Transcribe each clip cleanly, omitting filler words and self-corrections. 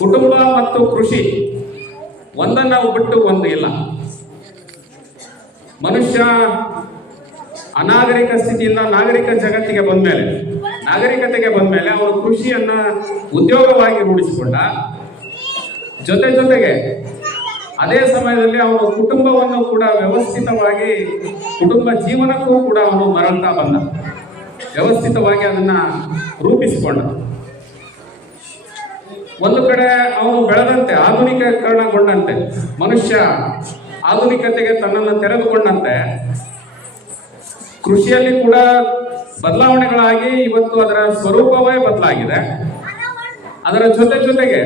ಕುಟುಂಬ ಮತ್ತು ಕೃಷಿ ಒಂದನ್ನ ಬಿಟ್ಟು ಒಂದು ಇಲ್ಲ. ಮನುಷ್ಯ ಅನಾಗರಿಕ ಸ್ಥಿತಿಯಿಂದ ನಾಗರಿಕತೆಗೆ ಬಂದ್ಮೇಲೆ ಅವನು ಕೃಷಿಯನ್ನ ಉದ್ಯೋಗವಾಗಿ ರೂಢಿಸಿಕೊಂಡ. ಜೊತೆಗೆ ಅದೇ ಸಮಯದಲ್ಲಿ ಅವನು ಕುಟುಂಬವನ್ನು ಕೂಡ ವ್ಯವಸ್ಥಿತವಾಗಿ ಕುಟುಂಬ ಜೀವನಕ್ಕೂ ಕೂಡ ಅವನು ಮರಳ್ತಾ ಬಂದ, ವ್ಯವಸ್ಥಿತವಾಗಿ ಅದನ್ನ ರೂಪಿಸಿಕೊಂಡ. ಒಂದು ಕಡೆ ಅವನು ಬೆಳೆದಂತೆ, ಆಧುನಿಕೀಕರಣಗೊಂಡಂತೆ, ಮನುಷ್ಯ ಆಧುನಿಕತೆಗೆ ತನ್ನನ್ನು ತೆರೆದುಕೊಂಡಂತೆ ಕೃಷಿಯಲ್ಲಿ ಕೂಡ ಬದಲಾವಣೆಗಳಾಗಿ ಇವತ್ತು ಅದರ ಸ್ವರೂಪವೇ ಬದಲಾಗಿದೆ. ಅದರ ಜೊತೆಗೆ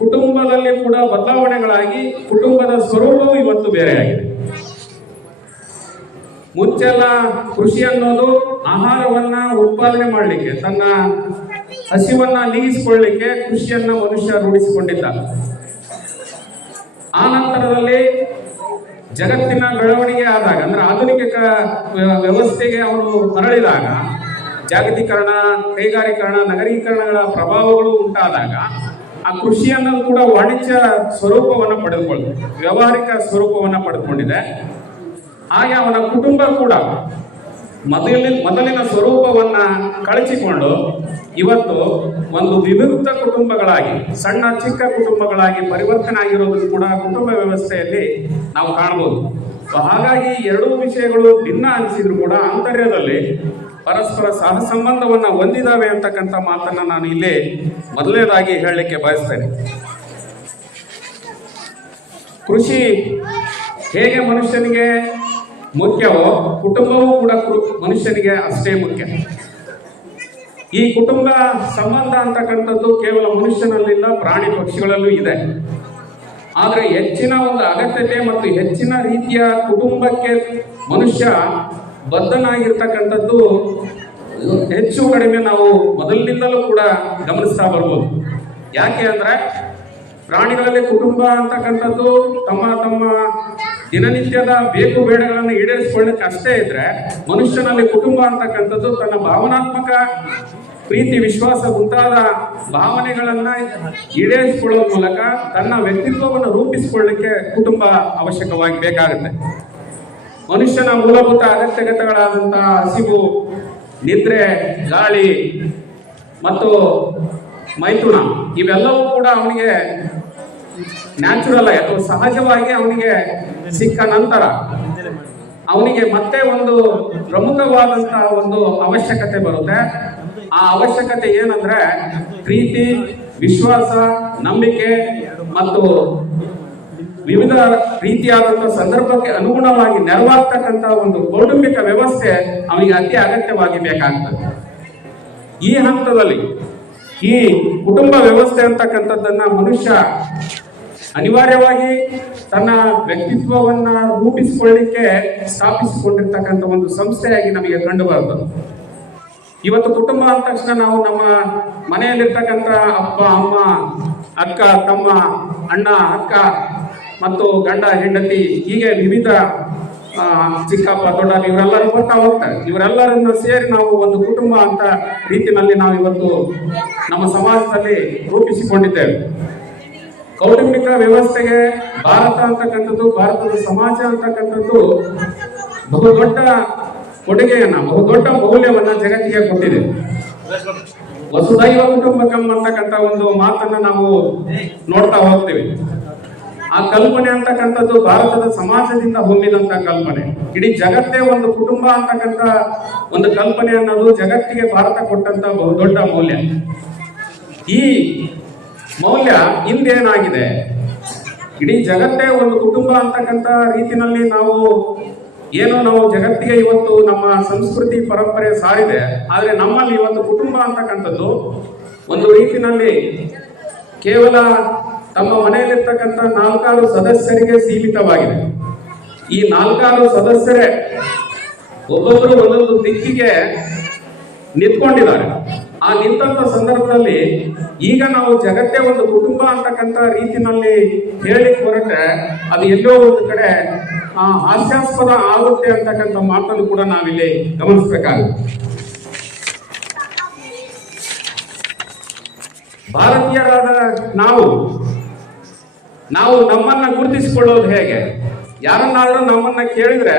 ಕುಟುಂಬದಲ್ಲಿ ಕೂಡ ಬದಲಾವಣೆಗಳಾಗಿ ಕುಟುಂಬದ ಸ್ವರೂಪವೂ ಇವತ್ತು ಬೇರೆಯಾಗಿದೆ. ಮುಂಚೆಲ್ಲ ಕೃಷಿ ಅನ್ನೋದು ಆಹಾರವನ್ನ ಉತ್ಪಾದನೆ ಮಾಡಲಿಕ್ಕೆ, ತನ್ನ ಹಸಿವನ್ನ ನೀಗಿಸಿಕೊಳ್ಳಲಿಕ್ಕೆ ಕೃಷಿಯನ್ನ ಮನುಷ್ಯ ರೂಢಿಸಿಕೊಂಡಿದ್ದ. ಆ ನಂತರದಲ್ಲಿ ಜಗತ್ತಿನ ಬೆಳವಣಿಗೆ ಆದಾಗ, ಅಂದ್ರೆ ಆಧುನಿಕ ವ್ಯವಸ್ಥೆಗೆ ಅವನು ಮರಳಿದಾಗ, ಜಾಗತೀಕರಣ, ಕೈಗಾರೀಕರಣ, ನಗರೀಕರಣಗಳ ಪ್ರಭಾವಗಳು ಉಂಟಾದಾಗ ಆ ಕೃಷಿಯನ್ನು ಕೂಡ ವಾಣಿಜ್ಯ ಸ್ವರೂಪವನ್ನು ಪಡೆದುಕೊಳ್ಳುತ್ತೆ, ವ್ಯಾವಹಾರಿಕ ಸ್ವರೂಪವನ್ನು ಪಡೆದುಕೊಂಡಿದೆ. ಹಾಗೆ ಅವನ ಕುಟುಂಬ ಕೂಡ ಮೊದಲಿನ ಸ್ವರೂಪವನ್ನ ಕಳಚಿಕೊಂಡು ಇವತ್ತು ಒಂದು ವಿವಿಧ ಕುಟುಂಬಗಳಾಗಿ, ಸಣ್ಣ ಚಿಕ್ಕ ಕುಟುಂಬಗಳಾಗಿ ಪರಿವರ್ತನೆ ಆಗಿರೋದು ಕೂಡ ಕುಟುಂಬ ವ್ಯವಸ್ಥೆಯಲ್ಲಿ ನಾವು ಕಾಣಬಹುದು. ಹಾಗಾಗಿ ಎರಡೂ ವಿಷಯಗಳು ಭಿನ್ನ ಅನಿಸಿದ್ರು ಕೂಡ ಆಂತರ್ಯದಲ್ಲಿ ಪರಸ್ಪರ ಸಹ ಸಂಬಂಧವನ್ನ ಹೊಂದಿದಾವೆ ಅಂತಕ್ಕಂಥ ಮಾತನ್ನ ನಾನು ಇಲ್ಲಿ ಮೊದಲನೇದಾಗಿ ಹೇಳಲಿಕ್ಕೆ ಬಯಸ್ತೇನೆ. ಕೃಷಿ ಹೇಗೆ ಮನುಷ್ಯನಿಗೆ ಮುಖ್ಯವೋ, ಕುಟುಂಬವೂ ಕೂಡ ಮನುಷ್ಯನಿಗೆ ಅಷ್ಟೇ ಮುಖ್ಯ. ಈ ಕುಟುಂಬ ಸಂಬಂಧ ಅಂತಕ್ಕಂಥದ್ದು ಕೇವಲ ಮನುಷ್ಯನಲ್ಲಿಲ್ಲ, ಪ್ರಾಣಿ ಪಕ್ಷಿಗಳಲ್ಲೂ ಇದೆ. ಆದರೆ ಹೆಚ್ಚಿನ ಒಂದು ಅಗತ್ಯತೆ ಮತ್ತು ಹೆಚ್ಚಿನ ರೀತಿಯ ಕುಟುಂಬಕ್ಕೆ ಮನುಷ್ಯ ಬದ್ಧನಾಗಿರ್ತಕ್ಕಂಥದ್ದು ಹೆಚ್ಚು ಕಡಿಮೆ ನಾವು ಮೊದಲಿನಿಂದಲೂ ಕೂಡ ಗಮನಿಸ್ತಾ ಬರ್ಬೋದು. ಯಾಕೆ ಅಂದ್ರೆ ಪ್ರಾಣಿಗಳಲ್ಲಿ ಕುಟುಂಬ ಅಂತಕ್ಕಂಥದ್ದು ತಮ್ಮ ದಿನನಿತ್ಯದ ಬೇಕು ಬೇಡಗಳನ್ನು ಈಡೇರಿಸಿಕೊಳ್ಳಕ್ಕೆ ಅಷ್ಟೇ ಇದ್ರೆ, ಮನುಷ್ಯನಲ್ಲಿ ಕುಟುಂಬ ಅಂತಕ್ಕಂಥದ್ದು ತನ್ನ ಭಾವನಾತ್ಮಕ ಪ್ರೀತಿ, ವಿಶ್ವಾಸ ಮುಂತಾದ ಭಾವನೆಗಳನ್ನ ಈಡೇರಿಸಿಕೊಳ್ಳುವ ಮೂಲಕ ತನ್ನ ವ್ಯಕ್ತಿತ್ವವನ್ನು ರೂಪಿಸಿಕೊಳ್ಳಲಿಕ್ಕೆ ಕುಟುಂಬ ಅವಶ್ಯಕವಾಗಿ ಬೇಕಾಗುತ್ತೆ. ಮನುಷ್ಯನ ಮೂಲಭೂತ ಅಗತ್ಯತೆಗಳಾದಂತಹ ಹಸಿವು, ನಿದ್ರೆ, ಗಾಳಿ ಮತ್ತು ಮೈಥುನ ಇವೆಲ್ಲವೂ ಕೂಡ ಅವನಿಗೆ ನ್ಯಾಚುರಲ್ ಆಗಿ ಅಥವಾ ಸಹಜವಾಗಿ ಅವನಿಗೆ ಸಿಕ್ಕ ನಂತರ ಅವನಿಗೆ ಮತ್ತೆ ಒಂದು ಪ್ರಮುಖವಾದಂತಹ ಒಂದು ಅವಶ್ಯಕತೆ ಬರುತ್ತೆ. ಆ ಅವಶ್ಯಕತೆ ಏನಂದ್ರೆ ಪ್ರೀತಿ, ವಿಶ್ವಾಸ, ನಂಬಿಕೆ ಮತ್ತು ವಿವಿಧ ರೀತಿಯಾದಂತಹ ಸಂದರ್ಭಕ್ಕೆ ಅನುಗುಣವಾಗಿ ನೆರವಾಗ್ತಕ್ಕಂಥ ಒಂದು ಕೌಟುಂಬಿಕ ವ್ಯವಸ್ಥೆ ಅವನಿಗೆ ಅತಿ ಅಗತ್ಯವಾಗಿ ಬೇಕಾಗ್ತದೆ. ಈ ಹಂತದಲ್ಲಿ ಈ ಕುಟುಂಬ ವ್ಯವಸ್ಥೆ ಅಂತಕ್ಕಂಥದ್ದನ್ನ ಮನುಷ್ಯ ಅನಿವಾರ್ಯವಾಗಿ ತನ್ನ ವ್ಯಕ್ತಿತ್ವವನ್ನ ರೂಪಿಸಿಕೊಳ್ಳಿಕ್ಕೆ ಸ್ಥಾಪಿಸಿಕೊಂಡಿರ್ತಕ್ಕಂಥ ಒಂದು ಸಂಸ್ಥೆಯಾಗಿ ನಮಗೆ ಕಂಡು ಬರುತ್ತದೆ. ಇವತ್ತು ಕುಟುಂಬ ಅಂದ ತಕ್ಷಣ ನಾವು ನಮ್ಮ ಮನೆಯಲ್ಲಿರ್ತಕ್ಕಂಥ ಅಪ್ಪ, ಅಮ್ಮ, ಅಕ್ಕ, ತಮ್ಮ, ಅಣ್ಣ, ಅಕ್ಕ ಮತ್ತು ಗಂಡ, ಹೆಂಡತಿ, ಹೀಗೆ ವಿವಿಧ ಚಿಕ್ಕಪ್ಪ, ದೊಡ್ಡ ಇವರೆಲ್ಲರೂ ಬರ್ತಾ ಹೋಗ್ತಾರೆ. ಇವರೆಲ್ಲರನ್ನು ಸೇರಿ ನಾವು ಒಂದು ಕುಟುಂಬ ಅಂತ ರೀತಿಯಲ್ಲಿ ನಾವು ಇವತ್ತು ನಮ್ಮ ಸಮಾಜದಲ್ಲಿ ರೂಪಿಸಿಕೊಂಡಿದ್ದೇವೆ. ಕೌಟುಂಬಿಕ ವ್ಯವಸ್ಥೆಗೆ ಭಾರತ ಅಂತಕ್ಕಂಥದ್ದು, ಭಾರತದ ಸಮಾಜ ಅಂತಕ್ಕಂಥದ್ದು ಬಹುದೊಡ್ಡ ಕೊಡುಗೆಯನ್ನ, ಬಹುದೊಡ್ಡ ಮೌಲ್ಯವನ್ನ ಜಗತ್ತಿಗೆ ಕೊಟ್ಟಿದೆ. ವಸುದೈವ ಕುಟುಂಬಕಂ ಅಂತಕ್ಕಂಥ ಒಂದು ಮಾತನ್ನ ನಾವು ನೋಡ್ತಾ ಹೋಗ್ತೀವಿ. ಆ ಕಲ್ಪನೆ ಅಂತಕ್ಕಂಥದ್ದು ಭಾರತದ ಸಮಾಜದಿಂದ ಹೊಮ್ಮಿದಂತ ಕಲ್ಪನೆ. ಇಡೀ ಜಗತ್ತೇ ಒಂದು ಕುಟುಂಬ ಅಂತಕ್ಕಂಥ ಒಂದು ಕಲ್ಪನೆ ಅನ್ನೋದು ಜಗತ್ತಿಗೆ ಭಾರತ ಕೊಟ್ಟಂತ ಬಹುದೊಡ್ಡ ಮೌಲ್ಯ. ಈ ಮೌಲ್ಯ ಹಿಂದೇನಾಗಿದೆ, ಇಡೀ ಜಗತ್ತೇ ಒಂದು ಕುಟುಂಬ ಅಂತಕ್ಕಂಥ ರೀತಿನಲ್ಲಿ ನಾವು ಜಗತ್ತಿಗೆ ಇವತ್ತು ನಮ್ಮ ಸಂಸ್ಕೃತಿ ಪರಂಪರೆ ಸಾರಿದೆ. ಆದರೆ ನಮ್ಮಲ್ಲಿ ಇವತ್ತು ಕುಟುಂಬ ಅಂತಕ್ಕಂಥದ್ದು ಒಂದು ರೀತಿನಲ್ಲಿ ಕೇವಲ ತಮ್ಮ ಮನೆಯಲ್ಲಿರ್ತಕ್ಕಂಥ 4 ಸದಸ್ಯರಿಗೆ ಸೀಮಿತವಾಗಿದೆ. ಈ 4 ಸದಸ್ಯರೇ ಒಬ್ಬೊಬ್ಬರು ಒಂದೊಂದು ದಿಕ್ಕಿಗೆ ನಿಂತ್ಕೊಂಡಿದ್ದಾರೆ. ಆ ನಿಂತ ಸಂದರ್ಭದಲ್ಲಿ ಈಗ ನಾವು ಜಗತ್ತೇ ಒಂದು ಕುಟುಂಬ ಅಂತಕ್ಕಂಥ ರೀತಿನಲ್ಲಿ ಹೇಳಲಿಕ್ಕೆ ಹೊರಟೆ ಅದು ಎಲ್ಲೋ ಒಂದು ಕಡೆ ಹಾಸ್ಯಾಸ್ಪದ ಆಗುತ್ತೆ ಅಂತಕ್ಕಂಥ ಮಾತನ್ನು ಕೂಡ ನಾವಿಲ್ಲಿ ಗಮನಿಸಬೇಕಾಗುತ್ತೆ. ಭಾರತೀಯರಾದ ನಾವು ನಮ್ಮನ್ನ ಗುರುತಿಸಿಕೊಳ್ಳೋದು ಹೇಗೆ? ಯಾರನ್ನಾದ್ರೂ ನಮ್ಮನ್ನ ಕೇಳಿದ್ರೆ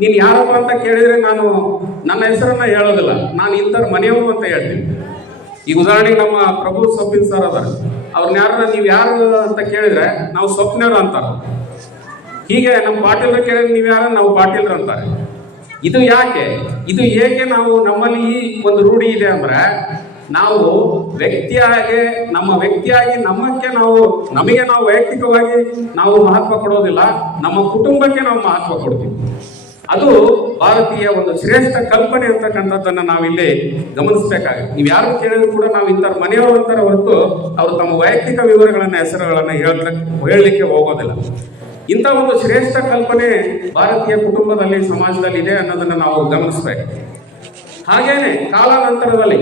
ನೀನು ಯಾರಪ್ಪ ಅಂತ ಕೇಳಿದ್ರೆ ನಾನು ನನ್ನ ಹೆಸರನ್ನ ಹೇಳೋದಿಲ್ಲ, ನಾನು ಇಂಥರ ಮನೆಯವರು ಅಂತ ಹೇಳ್ತೀನಿ. ಈಗ ಉದಾಹರಣೆಗೆ ನಮ್ಮ ಪ್ರಭು ಸೊಪ್ಪಿನ ಸರ್ ಅದಾರ, ಅವ್ರನ್ನ ಯಾರನ್ನ ನೀವು ಯಾರು ಅಂತ ಕೇಳಿದ್ರೆ ನಾವು ಸ್ವಪ್ನರು ಅಂತಾರೆ. ಹೀಗೆ ನಮ್ಮ ಪಾಟೀಲ್ರ ಕೇಳಿದ್ರೆ ನೀವು ಯಾರು, ನಾವು ಪಾಟೀಲ್ರು ಅಂತಾರೆ. ಇದು ಯಾಕೆ, ಇದು ಏಕೆ ನಾವು ನಮ್ಮಲ್ಲಿ ಈ ಒಂದು ರೂಢಿ ಇದೆ ಅಂದ್ರೆ, ನಾವು ವ್ಯಕ್ತಿಯಾಗಿ ನಮಗೆ ನಾವು ವೈಯಕ್ತಿಕವಾಗಿ ನಾವು ಮಹತ್ವ ಕೊಡೋದಿಲ್ಲ, ನಮ್ಮ ಕುಟುಂಬಕ್ಕೆ ನಾವು ಮಹತ್ವ ಕೊಡ್ತೀವಿ. ಅದು ಭಾರತೀಯ ಒಂದು ಶ್ರೇಷ್ಠ ಕಲ್ಪನೆ ಅಂತಕ್ಕಂಥದ್ದನ್ನು ನಾವಿಲ್ಲಿ ಗಮನಿಸಬೇಕಾಗುತ್ತೆ. ನೀವು ಯಾರು ಕೇಳಿದ್ರು ಕೂಡ ನಾವು ಇಂಥರ ಮನೆಯವರು ಅಂತಾರೆ ಹೊರತು ಅವರು ತಮ್ಮ ವೈಯಕ್ತಿಕ ವಿವರಗಳನ್ನ ಹೆಸರುಗಳನ್ನ ಹೇಳಲಿಕ್ಕೆ ಹೋಗೋದಿಲ್ಲ. ಇಂಥ ಒಂದು ಶ್ರೇಷ್ಠ ಕಲ್ಪನೆ ಭಾರತೀಯ ಕುಟುಂಬದಲ್ಲಿ ಸಮಾಜದಲ್ಲಿ ಇದೆ ಅನ್ನೋದನ್ನ ನಾವು ಗಮನಿಸಬೇಕು. ಹಾಗೇನೆ ಕಾಲಾನಂತರದಲ್ಲಿ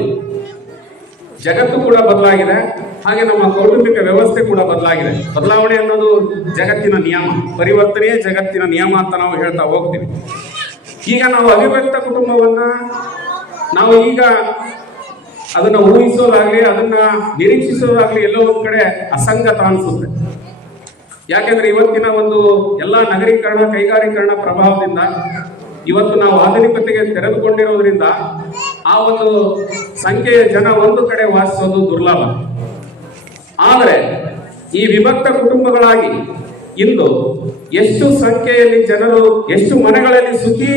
ಜಗತ್ತು ಕೂಡ ಬದಲಾಗಿದೆ, ಹಾಗೆ ನಮ್ಮ ಕೌಟುಂಬಿಕ ವ್ಯವಸ್ಥೆ ಕೂಡ ಬದಲಾಗಿದೆ. ಬದಲಾವಣೆ ಅನ್ನೋದು ಜಗತ್ತಿನ ನಿಯಮ, ಪರಿವರ್ತನೆಯೇ ಜಗತ್ತಿನ ನಿಯಮ ಅಂತ ನಾವು ಹೇಳ್ತಾ ಹೋಗ್ತೀವಿ. ಈಗ ನಾವು ಅವಿಭಕ್ತ ಕುಟುಂಬವನ್ನ ನಾವು ಈಗ ಅದನ್ನ ಊಹಿಸೋದಾಗ್ಲಿ, ಅದನ್ನ ನಿರೀಕ್ಷಿಸೋದಾಗ್ಲಿ ಎಲ್ಲೋ ಒಂದ್ ಕಡೆ ಅಸಂಗತ ಅನಿಸುತ್ತೆ. ಯಾಕೆಂದ್ರೆ ಇವತ್ತಿನ ಒಂದು ಎಲ್ಲ ನಗರೀಕರಣ, ಕೈಗಾರೀಕರಣ ಪ್ರಭಾವದಿಂದ ಇವತ್ತು ನಾವು ಆಧುನಿಕತೆಗೆ ತೆರೆದುಕೊಂಡಿರೋದ್ರಿಂದ ಆ ಒಂದು ಸಂಖ್ಯೆಯ ಜನ ಒಂದು ಕಡೆ ವಾಸಿಸೋದು ದುರ್ಲಭ. ಆದರೆ ಈ ವಿಭಕ್ತ ಕುಟುಂಬಗಳಾಗಿ ಇಂದು ಎಷ್ಟು ಸಂಖ್ಯೆಯಲ್ಲಿ ಜನರು, ಎಷ್ಟು ಮನೆಗಳಲ್ಲಿ ಸುಖಿ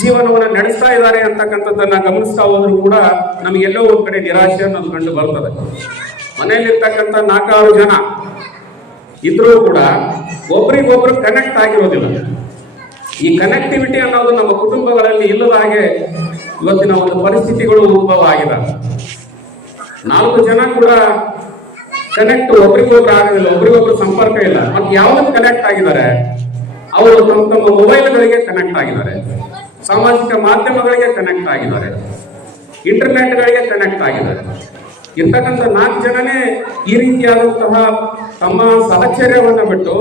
ಜೀವನವನ್ನು ನಡೆಸ್ತಾ ಇದ್ದಾರೆ ಅಂತಕ್ಕಂಥದ್ದನ್ನ ಗಮನಿಸ್ತಾ ಹೋದ್ರು ಕೂಡ ನಮಗೆಲ್ಲೋ ಒಂದ್ ಕಡೆ ನಿರಾಶೆ ಅನ್ನೋದು ಕಂಡು ಬರ್ತದೆ. ಮನೆಯಲ್ಲಿರ್ತಕ್ಕಂಥ 4-6 ಜನ ಇದ್ರೂ ಕೂಡ ಒಬ್ರಿಗೊಬ್ರು ಕನೆಕ್ಟ್ ಆಗಿರೋದಿಲ್ಲ. ಈ ಕನೆಕ್ಟಿವಿಟಿ ಅನ್ನೋದು ನಮ್ಮ ಕುಟುಂಬಗಳಲ್ಲಿ ಇಲ್ಲದ ಹಾಗೆ ಇವತ್ತಿನ ಒಂದು ಪರಿಸ್ಥಿತಿಗಳು ಉದ್ಭವ ಆಗಿದ್ದಾವೆ. 4 ಜನ ಕೂಡ ಕನೆಕ್ಟ್ ಒಬ್ರಿಗೊಬ್ರು ಆಗೋದಿಲ್ಲ, ಒಬ್ರಿಗೊಬ್ರು ಸಂಪರ್ಕ ಇಲ್ಲ. ಮತ್ತೆ ಯಾವ್ದಕ್ಕೆ ಕನೆಕ್ಟ್ ಆಗಿದ್ದಾರೆ? ಅವರು ತಮ್ಮ ಮೊಬೈಲ್ಗಳಿಗೆ ಕನೆಕ್ಟ್ ಆಗಿದ್ದಾರೆ, ಸಾಮಾಜಿಕ ಮಾಧ್ಯಮಗಳಿಗೆ ಕನೆಕ್ಟ್ ಆಗಿದ್ದಾರೆ, ಇಂಟರ್ನೆಟ್ಗಳಿಗೆ ಕನೆಕ್ಟ್ ಆಗಿದ್ದಾರೆ. ಇರ್ತಕ್ಕಂಥ 4 ಜನನೇ ಈ ರೀತಿಯಾದಂತಹ ತಮ್ಮ ಸಹಚರ್ಯವನ್ನು ಬಿಟ್ಟು,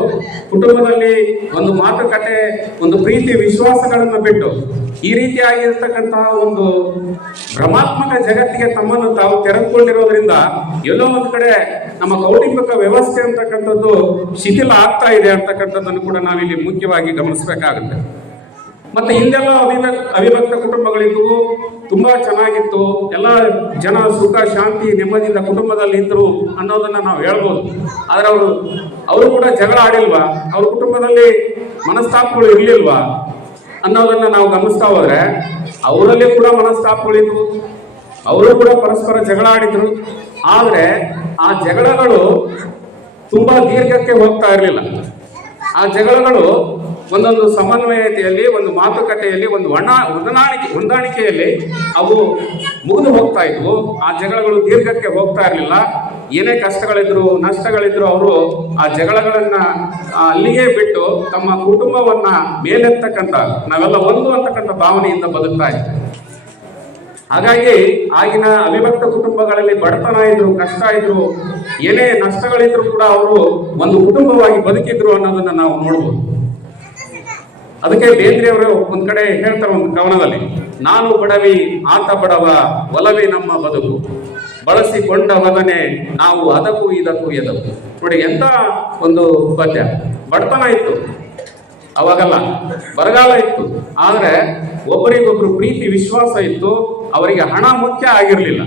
ಕುಟುಂಬದಲ್ಲಿ ಒಂದು ಮಾತುಕತೆ, ಒಂದು ಪ್ರೀತಿ ವಿಶ್ವಾಸಗಳನ್ನು ಬಿಟ್ಟು ಈ ರೀತಿಯಾಗಿರ್ತಕ್ಕಂತಹ ಒಂದು ಭ್ರಮಾತ್ಮಕ ಜಗತ್ತಿಗೆ ತಮ್ಮನ್ನು ತಾವು ತೆರೆದುಕೊಂಡಿರೋದ್ರಿಂದ ಎಲ್ಲೋ ಒಂದು ಕಡೆ ನಮ್ಮ ಕೌಟುಂಬಿಕ ವ್ಯವಸ್ಥೆ ಅಂತಕ್ಕಂಥದ್ದು ಶಿಥಿಲ ಆಗ್ತಾ ಇದೆ ಅಂತಕ್ಕಂಥದ್ದನ್ನು ಕೂಡ ನಾವಿಲ್ಲಿ ಮುಖ್ಯವಾಗಿ ಗಮನಿಸಬೇಕಾಗುತ್ತೆ. ಮತ್ತೆ ಹಿಂದೆಲ್ಲ ಅವಿಭಕ್ತ ಕುಟುಂಬಗಳಿದ್ವು, ತುಂಬಾ ಚೆನ್ನಾಗಿತ್ತು, ಎಲ್ಲ ಜನ ಸುಖ ಶಾಂತಿ ನೆಮ್ಮದಿಯಿಂದ ಕುಟುಂಬದಲ್ಲಿ ಇದ್ರು ಅನ್ನೋದನ್ನ ನಾವು ಹೇಳ್ಬೋದು. ಆದ್ರೆ ಅವರು ಕೂಡ ಜಗಳ ಆಡಿಲ್ವಾ, ಅವ್ರ ಕುಟುಂಬದಲ್ಲಿ ಮನಸ್ತಾಪಗಳು ಇರ್ಲಿಲ್ವಾ ಅನ್ನೋದನ್ನ ನಾವು ಗಮನಿಸ್ತಾ ಹೋದ್ರೆ ಅವರಲ್ಲಿ ಕೂಡ ಮನಸ್ತಾಪಗಳಿದ್ವು, ಅವರು ಕೂಡ ಪರಸ್ಪರ ಜಗಳ ಆಡಿದ್ರು. ಆದ್ರೆ ಆ ಜಗಳಗಳು ತುಂಬಾ ದೀರ್ಘಕ್ಕೆ ಹೋಗ್ತಾ ಇರಲಿಲ್ಲ. ಆ ಜಗಳಗಳು ಒಂದೊಂದು ಸಮನ್ವಯತೆಯಲ್ಲಿ, ಒಂದು ಮಾತುಕತೆಯಲ್ಲಿ, ಒಂದು ಹೊಂದಾಣಿಕೆಯಲ್ಲಿ ಅವು ಮುಗಿದು ಹೋಗ್ತಾ ಇದ್ವು. ಆ ಜಗಳಗಳು ದೀರ್ಘಕ್ಕೆ ಹೋಗ್ತಾ ಇರಲಿಲ್ಲ. ಏನೇ ಕಷ್ಟಗಳಿದ್ರು, ನಷ್ಟಗಳಿದ್ರು, ಅವರು ಆ ಜಗಳಗಳನ್ನ ಅಲ್ಲಿಗೆ ಬಿಟ್ಟು ತಮ್ಮ ಕುಟುಂಬವನ್ನ ಮೇಲೆತ್ತಕ್ಕಂಥ, ನಾವೆಲ್ಲ ಒಂದು ಅಂತಕ್ಕಂಥ ಭಾವನೆಯಿಂದ ಬದುಕ್ತಾ ಇದ್ವಿ. ಹಾಗಾಗಿ ಆಗಿನ ಅವಿಭಕ್ತ ಕುಟುಂಬಗಳಲ್ಲಿ ಬಡತನ ಇದ್ರು, ಕಷ್ಟ ಇದ್ರು, ಏನೇ ನಷ್ಟಗಳಿದ್ರು ಕೂಡ ಅವರು ಒಂದು ಕುಟುಂಬವಾಗಿ ಬದುಕಿದ್ರು ಅನ್ನೋದನ್ನ ನಾವು ನೋಡ್ಬೋದು. ಅದಕ್ಕೆ ಬೇಂದ್ರೆಯವರು ಒಂದ್ ಕಡೆ ಹೇಳ್ತಾರೆ ಒಂದು ಕವನದಲ್ಲಿ, ನಾನು ಬಡವಿ ಆತ ಬಡವ ಒಲವೇ ನಮ್ಮ ಬದುಕು, ಬಳಸಿಕೊಂಡ ವದನೆ ನಾವು ಅದಕ್ಕೂ ಇದಕ್ಕೂ ಎದಕ್ಕೂ. ನೋಡಿ ಎಂತ ಒಂದು ಪದ್ಯ. ಬಡತನ ಇತ್ತು ಅವಾಗಲ್ಲ, ಬರಗಾಲ ಇತ್ತು, ಆದ್ರೆ ಒಬ್ಬರಿಗೊಬ್ರು ಪ್ರೀತಿ ವಿಶ್ವಾಸ ಇತ್ತು. ಅವರಿಗೆ ಹಣ ಮುಖ್ಯ ಆಗಿರ್ಲಿಲ್ಲ,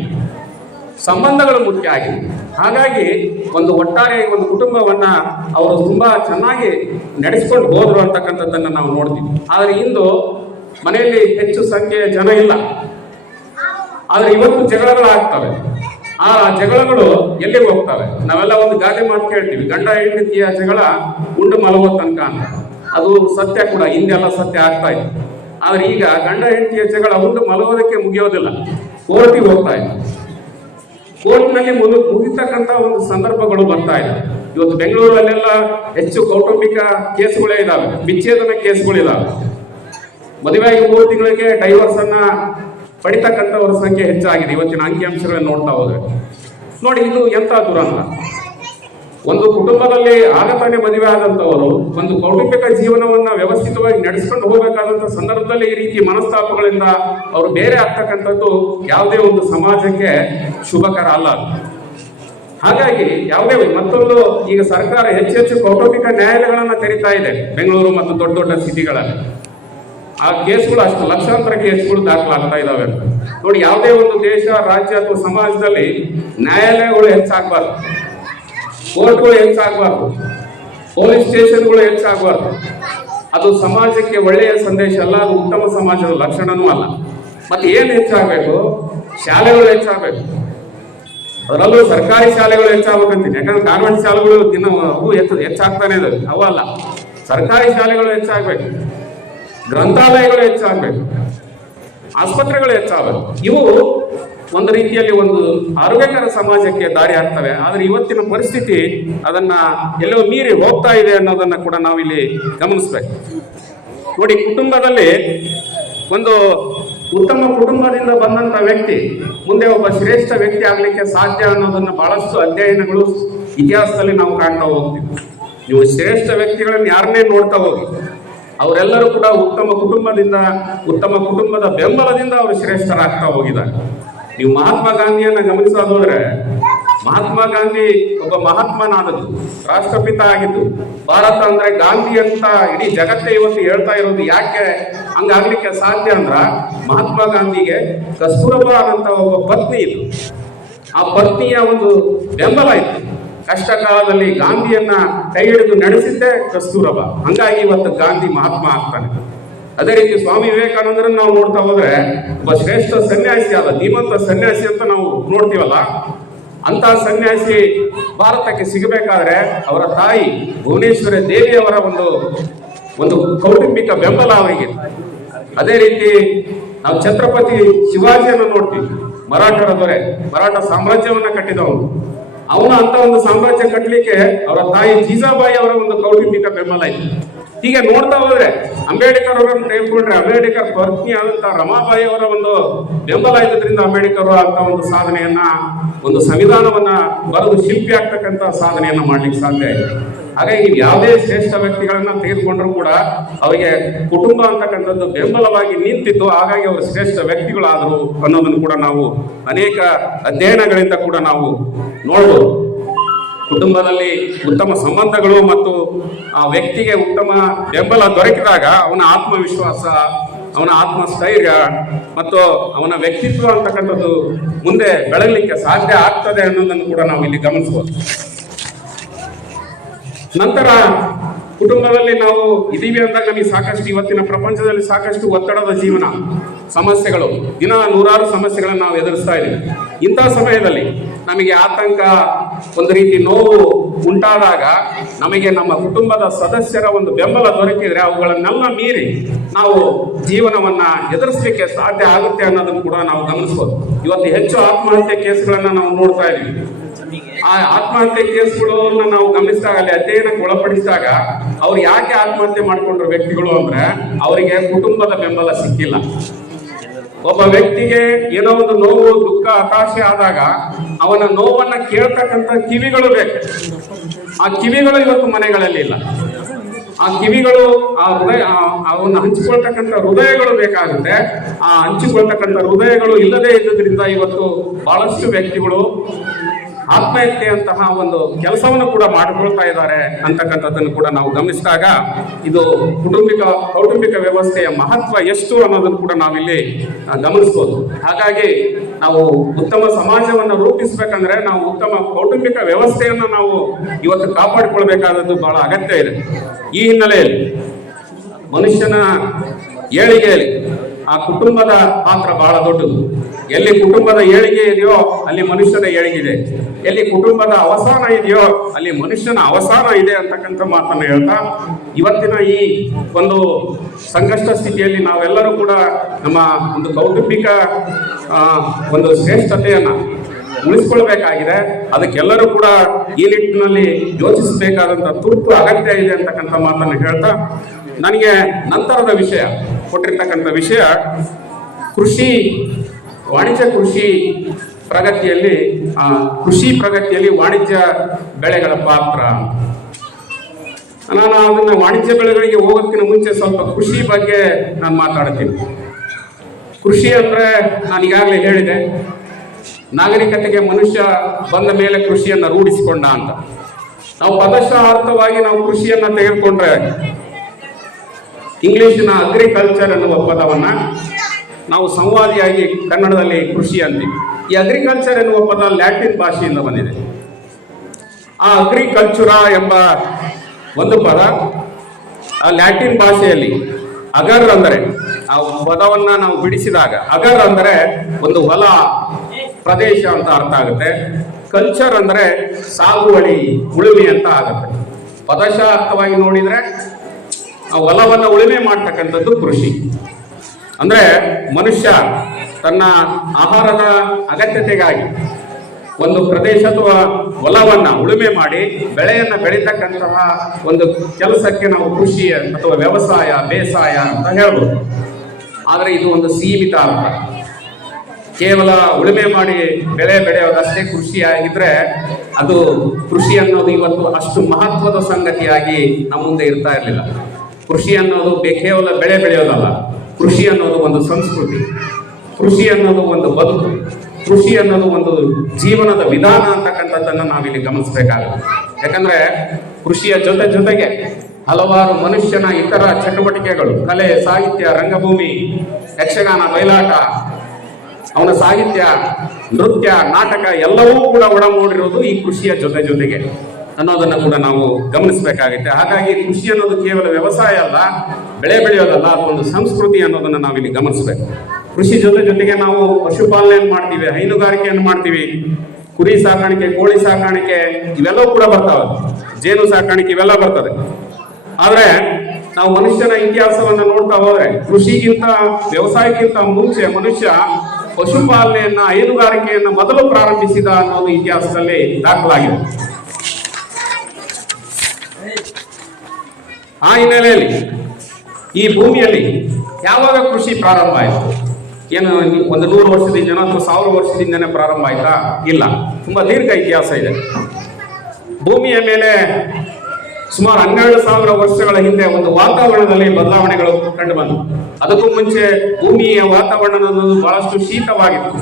ಸಂಬಂಧಗಳು ಮುಖ್ಯ ಆಗಿದೆ. ಹಾಗಾಗಿ ಒಂದು ಒಟ್ಟಾರೆ ಒಂದು ಕುಟುಂಬವನ್ನ ಅವರು ತುಂಬಾ ಚೆನ್ನಾಗಿ ನಡೆಸ್ಕೊಂಡು ಹೋದ್ರು ಅಂತಕ್ಕಂಥದ್ದನ್ನ ನಾವು ನೋಡ್ತೀವಿ. ಆದ್ರೆ ಇಂದು ಮನೆಯಲ್ಲಿ ಹೆಚ್ಚು ಸಂಖ್ಯೆಯ ಜನ ಇಲ್ಲ, ಆದ್ರೆ ಇವತ್ತು ಜಗಳಗಳಾಗ್ತವೆ. ಆ ಜಗಳಗಳು ಎಲ್ಲಿಗೆ ಹೋಗ್ತವೆ? ನಾವೆಲ್ಲ ಒಂದು ಗಾದೆ ಮಾತು ಕೇಳ್ತೀವಿ, ಗಂಡ ಹೆಂಡತಿಯ ಜಗಳ ಉಂಡು ಮಲಗೋ ತನಕ ಅಂತ. ಅದು ಸತ್ಯ ಕೂಡ, ಹಿಂದೆಲ್ಲ ಸತ್ಯ ಆಗ್ತಾ ಇತ್ತು. ಆದ್ರೆ ಈಗ ಗಂಡ ಹೆಂಡತಿಯ ಜಗಳ ಉಂಡು ಮಲಗೋದಕ್ಕೆ ಮುಗಿಯೋದಿಲ್ಲ, ಕೋರ್ಟಿಗೆ ಹೋಗ್ತಾ ಇದೆ. ಕೋರ್ಟ್ನಲ್ಲಿ ಮುಗಿತಕ್ಕಂಥ ಒಂದು ಸಂದರ್ಭಗಳು ಬರ್ತಾ ಇದೆ. ಇವತ್ತು ಬೆಂಗಳೂರಲ್ಲೆಲ್ಲ ಹೆಚ್ಚು ಕೌಟುಂಬಿಕ ಕೇಸುಗಳೇ ಇದಾವೆ, ವಿಚ್ಛೇದನ ಕೇಸುಗಳಿದಾವೆ. ಮದುವೆಯಾಗಿ 3 ತಿಂಗಳಿಗೆ ಡೈವರ್ಸ್ ಅನ್ನ ಪಡಿತಕ್ಕಂಥವ್ರ ಸಂಖ್ಯೆ ಹೆಚ್ಚಾಗಿದೆ ಇವತ್ತಿನ ಅಂಕಿಅಂಶಗಳನ್ನು ನೋಡ್ತಾ ಹೋದ್ರೆ. ನೋಡಿ, ಇದು ಎಂತ ದುರಂತ. ಒಂದು ಕುಟುಂಬದಲ್ಲಿ ಆಗತಾನೆ ಮದುವೆ ಆದಂತವರು ಒಂದು ಕೌಟುಂಬಿಕ ಜೀವನವನ್ನ ವ್ಯವಸ್ಥಿತವಾಗಿ ನಡೆಸ್ಕೊಂಡು ಹೋಗಬೇಕಾದಂತ ಸಂದರ್ಭದಲ್ಲಿ ಈ ರೀತಿ ಮನಸ್ತಾಪಗಳಿಂದ ಅವರು ಬೇರೆ ಆಗ್ತಕ್ಕಂಥದ್ದು ಯಾವುದೇ ಒಂದು ಸಮಾಜಕ್ಕೆ ಶುಭಕರ ಅಲ್ಲ. ಹಾಗಾಗಿ ಯಾವುದೇ ಮತ್ತೊಂದು ಈಗ ಸರ್ಕಾರ ಹೆಚ್ಚು ಕೌಟುಂಬಿಕ ನ್ಯಾಯಾಲಯಗಳನ್ನ ತೆರೀತಾ ಇದೆ ಬೆಂಗಳೂರು ಮತ್ತು ದೊಡ್ಡ ದೊಡ್ಡ ಸಿಟಿಗಳಲ್ಲಿ. ಆ ಕೇಸ್ಗಳು ಅಷ್ಟು ಲಕ್ಷಾಂತರ ಕೇಸ್ಗಳು ದಾಖಲಾಗ್ತಾ ಇದಾವೆ. ನೋಡಿ, ಯಾವುದೇ ಒಂದು ದೇಶ, ರಾಜ್ಯ ಅಥವಾ ಸಮಾಜದಲ್ಲಿ ನ್ಯಾಯಾಲಯಗಳು ಹೆಚ್ಚಾಗಬಾರ್ದು, ಕೋರ್ಟ್ಗಳು ಹೆಚ್ಚಾಗಬಾರ್ದು, ಪೊಲೀಸ್ ಸ್ಟೇಷನ್ಗಳು ಹೆಚ್ಚಾಗಬಾರ್ದು. ಅದು ಸಮಾಜಕ್ಕೆ ಒಳ್ಳೆಯ ಸಂದೇಶ ಅಲ್ಲ, ಅದು ಉತ್ತಮ ಸಮಾಜದ ಲಕ್ಷಣನೂ ಅಲ್ಲ. ಮತ್ತೆ ಏನು ಹೆಚ್ಚಾಗಬೇಕು? ಶಾಲೆಗಳು ಹೆಚ್ಚಾಗಬೇಕು. ಅದರಲ್ಲೂ ಸರ್ಕಾರಿ ಶಾಲೆಗಳು ಹೆಚ್ಚಾಗಬೇಕಂತೀನಿ. ಯಾಕಂದ್ರೆ ಕಾನ್ವೆಂಟ್ ಶಾಲೆಗಳು ದಿನ ಅವು ಹೆಚ್ಚಾಗ್ತಾನೆ ಇದಾವೆ, ಅವಲ್ಲ. ಸರ್ಕಾರಿ ಶಾಲೆಗಳು ಹೆಚ್ಚಾಗಬೇಕು, ಗ್ರಂಥಾಲಯಗಳು ಹೆಚ್ಚಾಗಬೇಕು, ಆಸ್ಪತ್ರೆಗಳು ಹೆಚ್ಚಾಗಬೇಕು. ಇವು ಒಂದು ರೀತಿಯಲ್ಲಿ ಒಂದು ಆರೋಗ್ಯಕರ ಸಮಾಜಕ್ಕೆ ದಾರಿ ಆಗ್ತವೆ. ಆದರೆ ಇವತ್ತಿನ ಪರಿಸ್ಥಿತಿ ಅದನ್ನ ಎಲ್ಲೋ ಮೀರಿ ಹೋಗ್ತಾ ಇದೆ ಅನ್ನೋದನ್ನ ಕೂಡ ನಾವಿಲ್ಲಿ ಗಮನಿಸ್ಬೇಕು. ನೋಡಿ, ಕುಟುಂಬದಲ್ಲಿ ಒಂದು ಉತ್ತಮ ಕುಟುಂಬದಿಂದ ಬಂದಂತ ವ್ಯಕ್ತಿ ಮುಂದೆ ಒಬ್ಬ ಶ್ರೇಷ್ಠ ವ್ಯಕ್ತಿ ಆಗ್ಲಿಕ್ಕೆ ಸಾಧ್ಯ ಅನ್ನೋದನ್ನ ಬಹಳಷ್ಟು ಅಧ್ಯಯನಗಳು ಇತಿಹಾಸದಲ್ಲಿ ನಾವು ಕಾಣ್ತಾ ಹೋಗ್ತೀವಿ. ನೀವು ಶ್ರೇಷ್ಠ ವ್ಯಕ್ತಿಗಳನ್ನ ಯಾರನ್ನೇ ನೋಡ್ತಾ ಹೋಗಿ, ಅವರೆಲ್ಲರೂ ಕೂಡ ಉತ್ತಮ ಕುಟುಂಬದ ಬೆಂಬಲದಿಂದ ಅವರು ಶ್ರೇಷ್ಠರಾಗ್ತಾ ಹೋಗಿದ್ದಾರೆ. ನೀವು ಮಹಾತ್ಮ ಗಾಂಧಿಯನ್ನ ಗಮನಿಸೋದಾದ್ರೆ, ಮಹಾತ್ಮ ಗಾಂಧಿ ಒಬ್ಬ ಮಹಾತ್ಮನಾದದ್ದು, ರಾಷ್ಟ್ರಪಿತ ಆಗಿದ್ದು. ಭಾರತ ಅಂದ್ರೆ ಗಾಂಧಿ ಅಂತ ಇಡೀ ಜಗತ್ತೇ ಇವತ್ತು ಹೇಳ್ತಾ ಇರೋದು ಯಾಕೆ ಹಂಗಾಗ್ಲಿಕ್ಕೆ ಸಾಧ್ಯ ಅಂದ್ರ, ಮಹಾತ್ಮ ಗಾಂಧಿಗೆ ಕಸ್ತೂರಬಾ ಅಂತ ಒಬ್ಬ ಪತ್ನಿ ಇತ್ತು. ಆ ಪತ್ನಿಯ ಒಂದು ಬೆಂಬಲ ಇತ್ತು. ಕಷ್ಟ ಕಾಲದಲ್ಲಿ ಗಾಂಧಿಯನ್ನ ಕೈ ಹಿಡಿದು ನಡೆಸಿದ್ದೇ ಕಸ್ತೂರಬಾ. ಹಂಗಾಗಿ ಇವತ್ತು ಗಾಂಧಿ ಮಹಾತ್ಮ ಆಗ್ತಾನೆ. ಅದೇ ರೀತಿ ಸ್ವಾಮಿ ವಿವೇಕಾನಂದರನ್ನು ನಾವು ನೋಡ್ತಾ ಹೋದ್ರೆ ಒಬ್ಬ ಶ್ರೇಷ್ಠ ಸನ್ಯಾಸಿ ಆದ, ಧೀಮಂತ ಸನ್ಯಾಸಿ ಅಂತ ನಾವು ನೋಡ್ತೀವಲ್ಲ, ಅಂತ ಸನ್ಯಾಸಿ ಭಾರತಕ್ಕೆ ಸಿಗಬೇಕಾದ್ರೆ ಅವರ ತಾಯಿ ಭುವನೇಶ್ವರಿ ದೇವಿಯವರ ಒಂದು ಕೌಟುಂಬಿಕ ಬೆಂಬಲ ಅವರಿಗೆ. ಅದೇ ರೀತಿ ನಾವು ಛತ್ರಪತಿ ಶಿವಾಜಿಯನ್ನು ನೋಡ್ತೀವಿ. ಮರಾಠರ ದೊರೆ, ಮರಾಠ ಸಾಮ್ರಾಜ್ಯವನ್ನ ಕಟ್ಟಿದವನು. ಅವನ ಅಂತ ಒಂದು ಸಾಮ್ರಾಜ್ಯ ಕಟ್ಟಲಿಕ್ಕೆ ಅವರ ತಾಯಿ ಜೀಜಾಬಾಯಿ ಅವರ ಒಂದು ಕೌಟುಂಬಿಕ ಬೆಂಬಲ ಇತ್ತು. ಹೀಗೆ ನೋಡ್ತಾ ಹೋದ್ರೆ ಅಂಬೇಡ್ಕರ್ ಅವರನ್ನು ತೆಗೆದುಕೊಂಡ್ರೆ ಅಂಬೇಡ್ಕರ್ ಪತ್ನಿ ಆದಂತ ರಮಾಬಾಯಿ ಅವರ ಒಂದು ಬೆಂಬಲ ಇದ್ರಿಂದ ಅಂಬೇಡ್ಕರ್ ಅಂತ ಒಂದು ಸಾಧನೆಯನ್ನ, ಒಂದು ಸಂವಿಧಾನವನ್ನ ಬರೆದು ಶಿಲ್ಪಿ ಆಗ್ತಕ್ಕಂಥ ಸಾಧನೆಯನ್ನ ಮಾಡ್ಲಿಕ್ಕೆ ಸಾಧ್ಯ ಇದೆ. ಹಾಗಾಗಿ ಯಾವುದೇ ಶ್ರೇಷ್ಠ ವ್ಯಕ್ತಿಗಳನ್ನ ತೆಗೆದುಕೊಂಡ್ರು ಕೂಡ ಅವರಿಗೆ ಕುಟುಂಬ ಅಂತಕ್ಕಂಥದ್ದು ಬೆಂಬಲವಾಗಿ ನಿಂತಿತ್ತು. ಹಾಗಾಗಿ ಅವರು ಶ್ರೇಷ್ಠ ವ್ಯಕ್ತಿಗಳಾದರು ಅನ್ನೋದನ್ನು ಕೂಡ ನಾವು ಅನೇಕ ಅಧ್ಯಯನಗಳಿಂದ ಕೂಡ ನಾವು ನೋಡ್ಬೋದು. ಕುಟುಂಬದಲ್ಲಿ ಉತ್ತಮ ಸಂಬಂಧಗಳು ಮತ್ತು ಆ ವ್ಯಕ್ತಿಗೆ ಉತ್ತಮ ಬೆಂಬಲ ದೊರಕಿದಾಗ ಅವನ ಆತ್ಮವಿಶ್ವಾಸ, ಅವನ ಆತ್ಮಸ್ಥೈರ್ಯ ಮತ್ತು ಅವನ ವ್ಯಕ್ತಿತ್ವ ಅಂತಕ್ಕಂಥದ್ದು ಮುಂದೆ ಬೆಳಗಲಿಕ್ಕೆ ಸಾಧ್ಯ ಆಗ್ತದೆ ಅನ್ನೋದನ್ನು ಕೂಡ ನಾವು ಇಲ್ಲಿ ಗಮನಿಸಬಹುದು. ನಂತರ ಕುಟುಂಬದಲ್ಲಿ ನಾವು ಇದೀವಿ ಅಂದಾಗ ನಮಗೆ ಸಾಕಷ್ಟು ಇವತ್ತಿನ ಪ್ರಪಂಚದಲ್ಲಿ ಸಾಕಷ್ಟು ಒತ್ತಡದ ಜೀವನ, ಸಮಸ್ಯೆಗಳು, ದಿನ ನೂರಾರು ಸಮಸ್ಯೆಗಳನ್ನು ನಾವು ಎದುರಿಸ್ತಾ ಇದ್ದೀವಿ. ಇಂಥ ಸಮಯದಲ್ಲಿ ನಮಗೆ ಆತಂಕ, ಒಂದು ರೀತಿ ನೋವು ಉಂಟಾದಾಗ ನಮಗೆ ನಮ್ಮ ಕುಟುಂಬದ ಸದಸ್ಯರ ಒಂದು ಬೆಂಬಲ ದೊರಕಿದ್ರೆ ಅವುಗಳನ್ನೆಲ್ಲ ಮೀರಿ ನಾವು ಜೀವನವನ್ನ ಎದುರಿಸಲಿಕ್ಕೆ ಸಾಧ್ಯ ಆಗುತ್ತೆ ಅನ್ನೋದನ್ನು ಕೂಡ ನಾವು ಗಮನಿಸಬಹುದು. ಇವತ್ತು ಹೆಚ್ಚು ಆತ್ಮಹತ್ಯೆ ಕೇಸ್ಗಳನ್ನ ನಾವು ನೋಡ್ತಾ ಇದ್ದೀವಿ. ಆ ಆತ್ಮಹತ್ಯೆ ಕೇಸ್ಗಳನ್ನ ನಾವು ಗಮನಿಸಿದಾಗ, ಅಲ್ಲಿ ಅಧ್ಯಯನಕ್ಕೆ ಒಳಪಡಿಸಿದಾಗ ಅವ್ರು ಯಾಕೆ ಆತ್ಮಹತ್ಯೆ ಮಾಡಿಕೊಂಡ್ರು ವ್ಯಕ್ತಿಗಳು ಅಂದ್ರೆ ಅವರಿಗೆ ಕುಟುಂಬದ ಬೆಂಬಲ ಸಿಕ್ಕಿಲ್ಲ. ಒಬ್ಬ ವ್ಯಕ್ತಿಗೆ ಏನೋ ಒಂದು ನೋವು, ದುಃಖ, ಹತಾಶೆ ಆದಾಗ ಅವನ ನೋವನ್ನ ಕೇಳ್ತಕ್ಕಂಥ ಕಿವಿಗಳು ಬೇಕು. ಆ ಕಿವಿಗಳು ಇವತ್ತು ಮನೆಗಳಲ್ಲಿ ಇಲ್ಲ. ಆ ಕಿವಿಗಳು, ಆ ಹೃದಯ, ಅವನ್ನ ಹಂಚಿಕೊಳ್ತಕ್ಕಂಥ ಹೃದಯಗಳು ಬೇಕಾಗುತ್ತೆ. ಆ ಹಂಚಿಕೊಳ್ತಕ್ಕಂಥ ಹೃದಯಗಳು ಇಲ್ಲದೆ ಇದ್ದುದರಿಂದ ಇವತ್ತು ಬಹಳಷ್ಟು ವ್ಯಕ್ತಿಗಳು ಆತ್ಮಹತ್ಯೆಯಂತಹ ಒಂದು ಕೆಲಸವನ್ನು ಕೂಡ ಮಾಡಿಕೊಳ್ತಾ ಇದ್ದಾರೆ ಅಂತಕ್ಕಂಥದ್ದನ್ನು ಕೂಡ ನಾವು ಗಮನಿಸಿದಾಗ ಇದು ಕೌಟುಂಬಿಕ ವ್ಯವಸ್ಥೆಯ ಮಹತ್ವ ಎಷ್ಟು ಅನ್ನೋದನ್ನು ಕೂಡ ನಾವಿಲ್ಲಿ ಗಮನಿಸಬಹುದು. ಹಾಗಾಗಿ ನಾವು ಉತ್ತಮ ಸಮಾಜವನ್ನು ರೂಪಿಸಬೇಕಂದ್ರೆ ನಾವು ಉತ್ತಮ ಕೌಟುಂಬಿಕ ವ್ಯವಸ್ಥೆಯನ್ನು ನಾವು ಇವತ್ತು ಕಾಪಾಡಿಕೊಳ್ಬೇಕಾದದ್ದು ಬಹಳ ಅಗತ್ಯ ಇದೆ. ಈ ಹಿನ್ನೆಲೆಯಲ್ಲಿ ಮನುಷ್ಯನ ಏಳಿಗೆಯಲ್ಲಿ ಆ ಕುಟುಂಬದ ಪಾತ್ರ ಬಹಳ ದೊಡ್ಡದು. ಎಲ್ಲಿ ಕುಟುಂಬದ ಏಳಿಗೆ ಇದೆಯೋ ಅಲ್ಲಿ ಮನುಷ್ಯನ ಏಳಿಗೆ ಇದೆ. ಎಲ್ಲಿ ಕುಟುಂಬದ ಅವಸಾನ ಇದೆಯೋ ಅಲ್ಲಿ ಮನುಷ್ಯನ ಅವಸಾನ ಇದೆ ಅಂತಕ್ಕಂಥ ಮಾತನ್ನು ಹೇಳ್ತಾ, ಇವತ್ತಿನ ಈ ಒಂದು ಸಂಕಷ್ಟ ಸ್ಥಿತಿಯಲ್ಲಿ ನಾವೆಲ್ಲರೂ ಕೂಡ ನಮ್ಮ ಒಂದು ಕೌಟುಂಬಿಕ ಒಂದು ಶ್ರೇಷ್ಠತೆಯನ್ನ ಉಳಿಸ್ಕೊಳ್ಬೇಕಾಗಿದೆ. ಅದಕ್ಕೆಲ್ಲರೂ ಕೂಡ ಈ ನಿಟ್ಟಿನಲ್ಲಿ ಯೋಚಿಸಬೇಕಾದಂತ ತುರ್ತು ಅಗತ್ಯ ಇದೆ ಅಂತಕ್ಕಂಥ ಮಾತನ್ನು ಹೇಳ್ತಾ, ನನಗೆ ನಂತರದ ವಿಷಯ ಕೊಟ್ಟಿರ್ತಕ್ಕಂಥ ವಿಷಯ ವಾಣಿಜ್ಯ ಕೃಷಿ ಪ್ರಗತಿಯಲ್ಲಿ ವಾಣಿಜ್ಯ ಬೆಳೆಗಳ ಪಾತ್ರ. ನಾನು ಅದನ್ನ ವಾಣಿಜ್ಯ ಬೆಳೆಗಳಿಗೆ ಹೋಗೋದಕ್ಕಿಂತ ಮುಂಚೆ ಸ್ವಲ್ಪ ಕೃಷಿ ಬಗ್ಗೆ ನಾನು ಮಾತಾಡ್ತೀನಿ. ಕೃಷಿ ಅಂದ್ರೆ ನಾನು ಈಗಾಗಲೇ ಹೇಳಿದೆ, ನಾಗರಿಕತೆಗೆ ಮನುಷ್ಯ ಬಂದ ಮೇಲೆ ಕೃಷಿಯನ್ನ ರೂಢಿಸಿಕೊಂಡ ಅಂತ. ನಾವು ಪದಶಾರ್ಥವಾಗಿ ನಾವು ಕೃಷಿಯನ್ನ ತೆಗೆದುಕೊಂಡ್ರೆ ಇಂಗ್ಲಿಷಿನ ಅಗ್ರಿಕಲ್ಚರ್ ಎನ್ನುವ ಪದವನ್ನ ನಾವು ಸಂವಾದಿಯಾಗಿ ಕನ್ನಡದಲ್ಲಿ ಕೃಷಿ ಅಂತೀವಿ. ಈ ಅಗ್ರಿಕಲ್ಚರ್ ಎನ್ನುವ ಪದ ಲ್ಯಾಟಿನ್ ಭಾಷೆಯಿಂದ ಬಂದಿದೆ. ಆ ಅಗ್ರಿಕಲ್ಚುರ ಎಂಬ ಒಂದು ಪದ ಆ ಲ್ಯಾಟಿನ್ ಭಾಷೆಯಲ್ಲಿ ಅಗರ್ ಅಂದರೆ, ಆ ಪದವನ್ನ ನಾವು ಬಿಡಿಸಿದಾಗ ಅಗರ್ ಅಂದರೆ ಒಂದು ಹೊಲ ಪ್ರದೇಶ ಅಂತ ಅರ್ಥ ಆಗುತ್ತೆ. ಕಲ್ಚರ್ ಅಂದ್ರೆ ಸಾಗುವಳಿ, ಉಳುಮೆ ಅಂತ ಆಗುತ್ತೆ. ಪದಶಃ ಅರ್ಥವಾಗಿ ನೋಡಿದ್ರೆ ಆ ಹೊಲವನ್ನ ಉಳುಮೆ ಮಾಡ್ತಕ್ಕಂಥದ್ದು ಕೃಷಿ. ಅಂದ್ರೆ ಮನುಷ್ಯ ತನ್ನ ಆಹಾರದ ಅಗತ್ಯತೆಗಾಗಿ ಒಂದು ಪ್ರದೇಶ ಅಥವಾ ಹೊಲವನ್ನ ಉಳುಮೆ ಮಾಡಿ ಬೆಳೆಯನ್ನ ಬೆಳೀತಕ್ಕಂತಹ ಒಂದು ಕೆಲಸಕ್ಕೆ ನಾವು ಕೃಷಿ ಅಥವಾ ವ್ಯವಸಾಯ, ಬೇಸಾಯ ಅಂತ ಹೇಳ್ಬೋದು. ಆದರೆ ಇದು ಒಂದು ಸೀಮಿತ ಅರ್ಥ. ಕೇವಲ ಉಳುಮೆ ಮಾಡಿ ಬೆಳೆ ಬೆಳೆಯೋದಷ್ಟೇ ಕೃಷಿಯಾಗಿದ್ರೆ ಅದು ಕೃಷಿ ಅನ್ನೋದು ಇವತ್ತು ಅಷ್ಟು ಮಹತ್ವದ ಸಂಗತಿಯಾಗಿ ನಮ್ಮ ಮುಂದೆ ಇರ್ತಾ ಇರಲಿಲ್ಲ. ಕೃಷಿ ಅನ್ನೋದು ಕೇವಲ ಬೆಳೆ ಬೆಳೆಯೋದಲ್ಲ. ಕೃಷಿ ಅನ್ನೋದು ಒಂದು ಸಂಸ್ಕೃತಿ, ಕೃಷಿ ಅನ್ನೋದು ಒಂದು ಬದುಕು, ಕೃಷಿ ಅನ್ನೋದು ಒಂದು ಜೀವನದ ವಿಧಾನ ಅಂತಕ್ಕಂಥದ್ದನ್ನು ನಾವಿಲ್ಲಿ ಗಮನಿಸಬೇಕಾಗುತ್ತೆ. ಯಾಕಂದ್ರೆ ಕೃಷಿಯ ಜೊತೆಗೆ ಹಲವಾರು ಮನುಷ್ಯನ ಇತರ ಚಟುವಟಿಕೆಗಳು, ಕಲೆ, ಸಾಹಿತ್ಯ, ರಂಗಭೂಮಿ, ಯಕ್ಷಗಾನ, ಬಯಲಾಟ, ಅವನ ಸಾಹಿತ್ಯ, ನೃತ್ಯ, ನಾಟಕ ಎಲ್ಲವೂ ಕೂಡ ಒಡಮೂಡಿರೋದು ಈ ಕೃಷಿಯ ಜೊತೆಗೆ ಅನ್ನೋದನ್ನು ಕೂಡ ನಾವು ಗಮನಿಸಬೇಕಾಗುತ್ತೆ. ಹಾಗಾಗಿ ಕೃಷಿ ಅನ್ನೋದು ಕೇವಲ ವ್ಯವಸಾಯ ಅಲ್ಲ, ಬೆಳೆ ಬೆಳೆಯೋದಲ್ಲ, ಅದೊಂದು ಸಂಸ್ಕೃತಿ ಅನ್ನೋದನ್ನು ನಾವಿಲ್ಲಿ ಗಮನಿಸಬೇಕು. ಕೃಷಿ ಜೊತೆಗೆ ನಾವು ಪಶುಪಾಲನೆಯನ್ನು ಮಾಡ್ತೀವಿ, ಹೈನುಗಾರಿಕೆಯನ್ನು ಮಾಡ್ತೀವಿ, ಕುರಿ ಸಾಕಾಣಿಕೆ, ಕೋಳಿ ಸಾಕಾಣಿಕೆ ಇವೆಲ್ಲವೂ ಕೂಡ ಬರ್ತಾವೆ, ಜೇನು ಸಾಕಾಣಿಕೆ ಇವೆಲ್ಲ ಬರ್ತದೆ. ಆದ್ರೆ ನಾವು ಮನುಷ್ಯನ ಇತಿಹಾಸವನ್ನ ನೋಡ್ತಾ ಹೋದ್ರೆ ಕೃಷಿಗಿಂತ, ವ್ಯವಸಾಯಕ್ಕಿಂತ ಮುಂಚೆ ಮನುಷ್ಯ ಪಶುಪಾಲನೆಯನ್ನ, ಹೈನುಗಾರಿಕೆಯನ್ನ ಮೊದಲು ಪ್ರಾರಂಭಿಸಿದ ಅನ್ನೋದು ಇತಿಹಾಸದಲ್ಲಿ ದಾಖಲಾಗಿದೆ. ಆ ಹಿನ್ನೆಲೆಯಲ್ಲಿ ಈ ಭೂಮಿಯಲ್ಲಿ ಯಾವಾಗ ಕೃಷಿ ಪ್ರಾರಂಭ ಆಯಿತು? ಏನು ಒಂದು 100 ವರ್ಷದಿಂದನೋ ಅಥವಾ 1000 ವರ್ಷದಿಂದನೇ ಪ್ರಾರಂಭ ಆಯ್ತಾ? ಇಲ್ಲ, ತುಂಬಾ ದೀರ್ಘ ಇತಿಹಾಸ ಇದೆ. ಭೂಮಿಯ ಮೇಲೆ ಸುಮಾರು 12,000 ವರ್ಷಗಳ ಹಿಂದೆ ಒಂದು ವಾತಾವರಣದಲ್ಲಿ ಬದಲಾವಣೆಗಳು ಕಂಡು ಬಂದವು. ಅದಕ್ಕೂ ಮುಂಚೆ ಭೂಮಿಯ ವಾತಾವರಣ ಬಹಳಷ್ಟು ಶೀತವಾಗಿತ್ತು.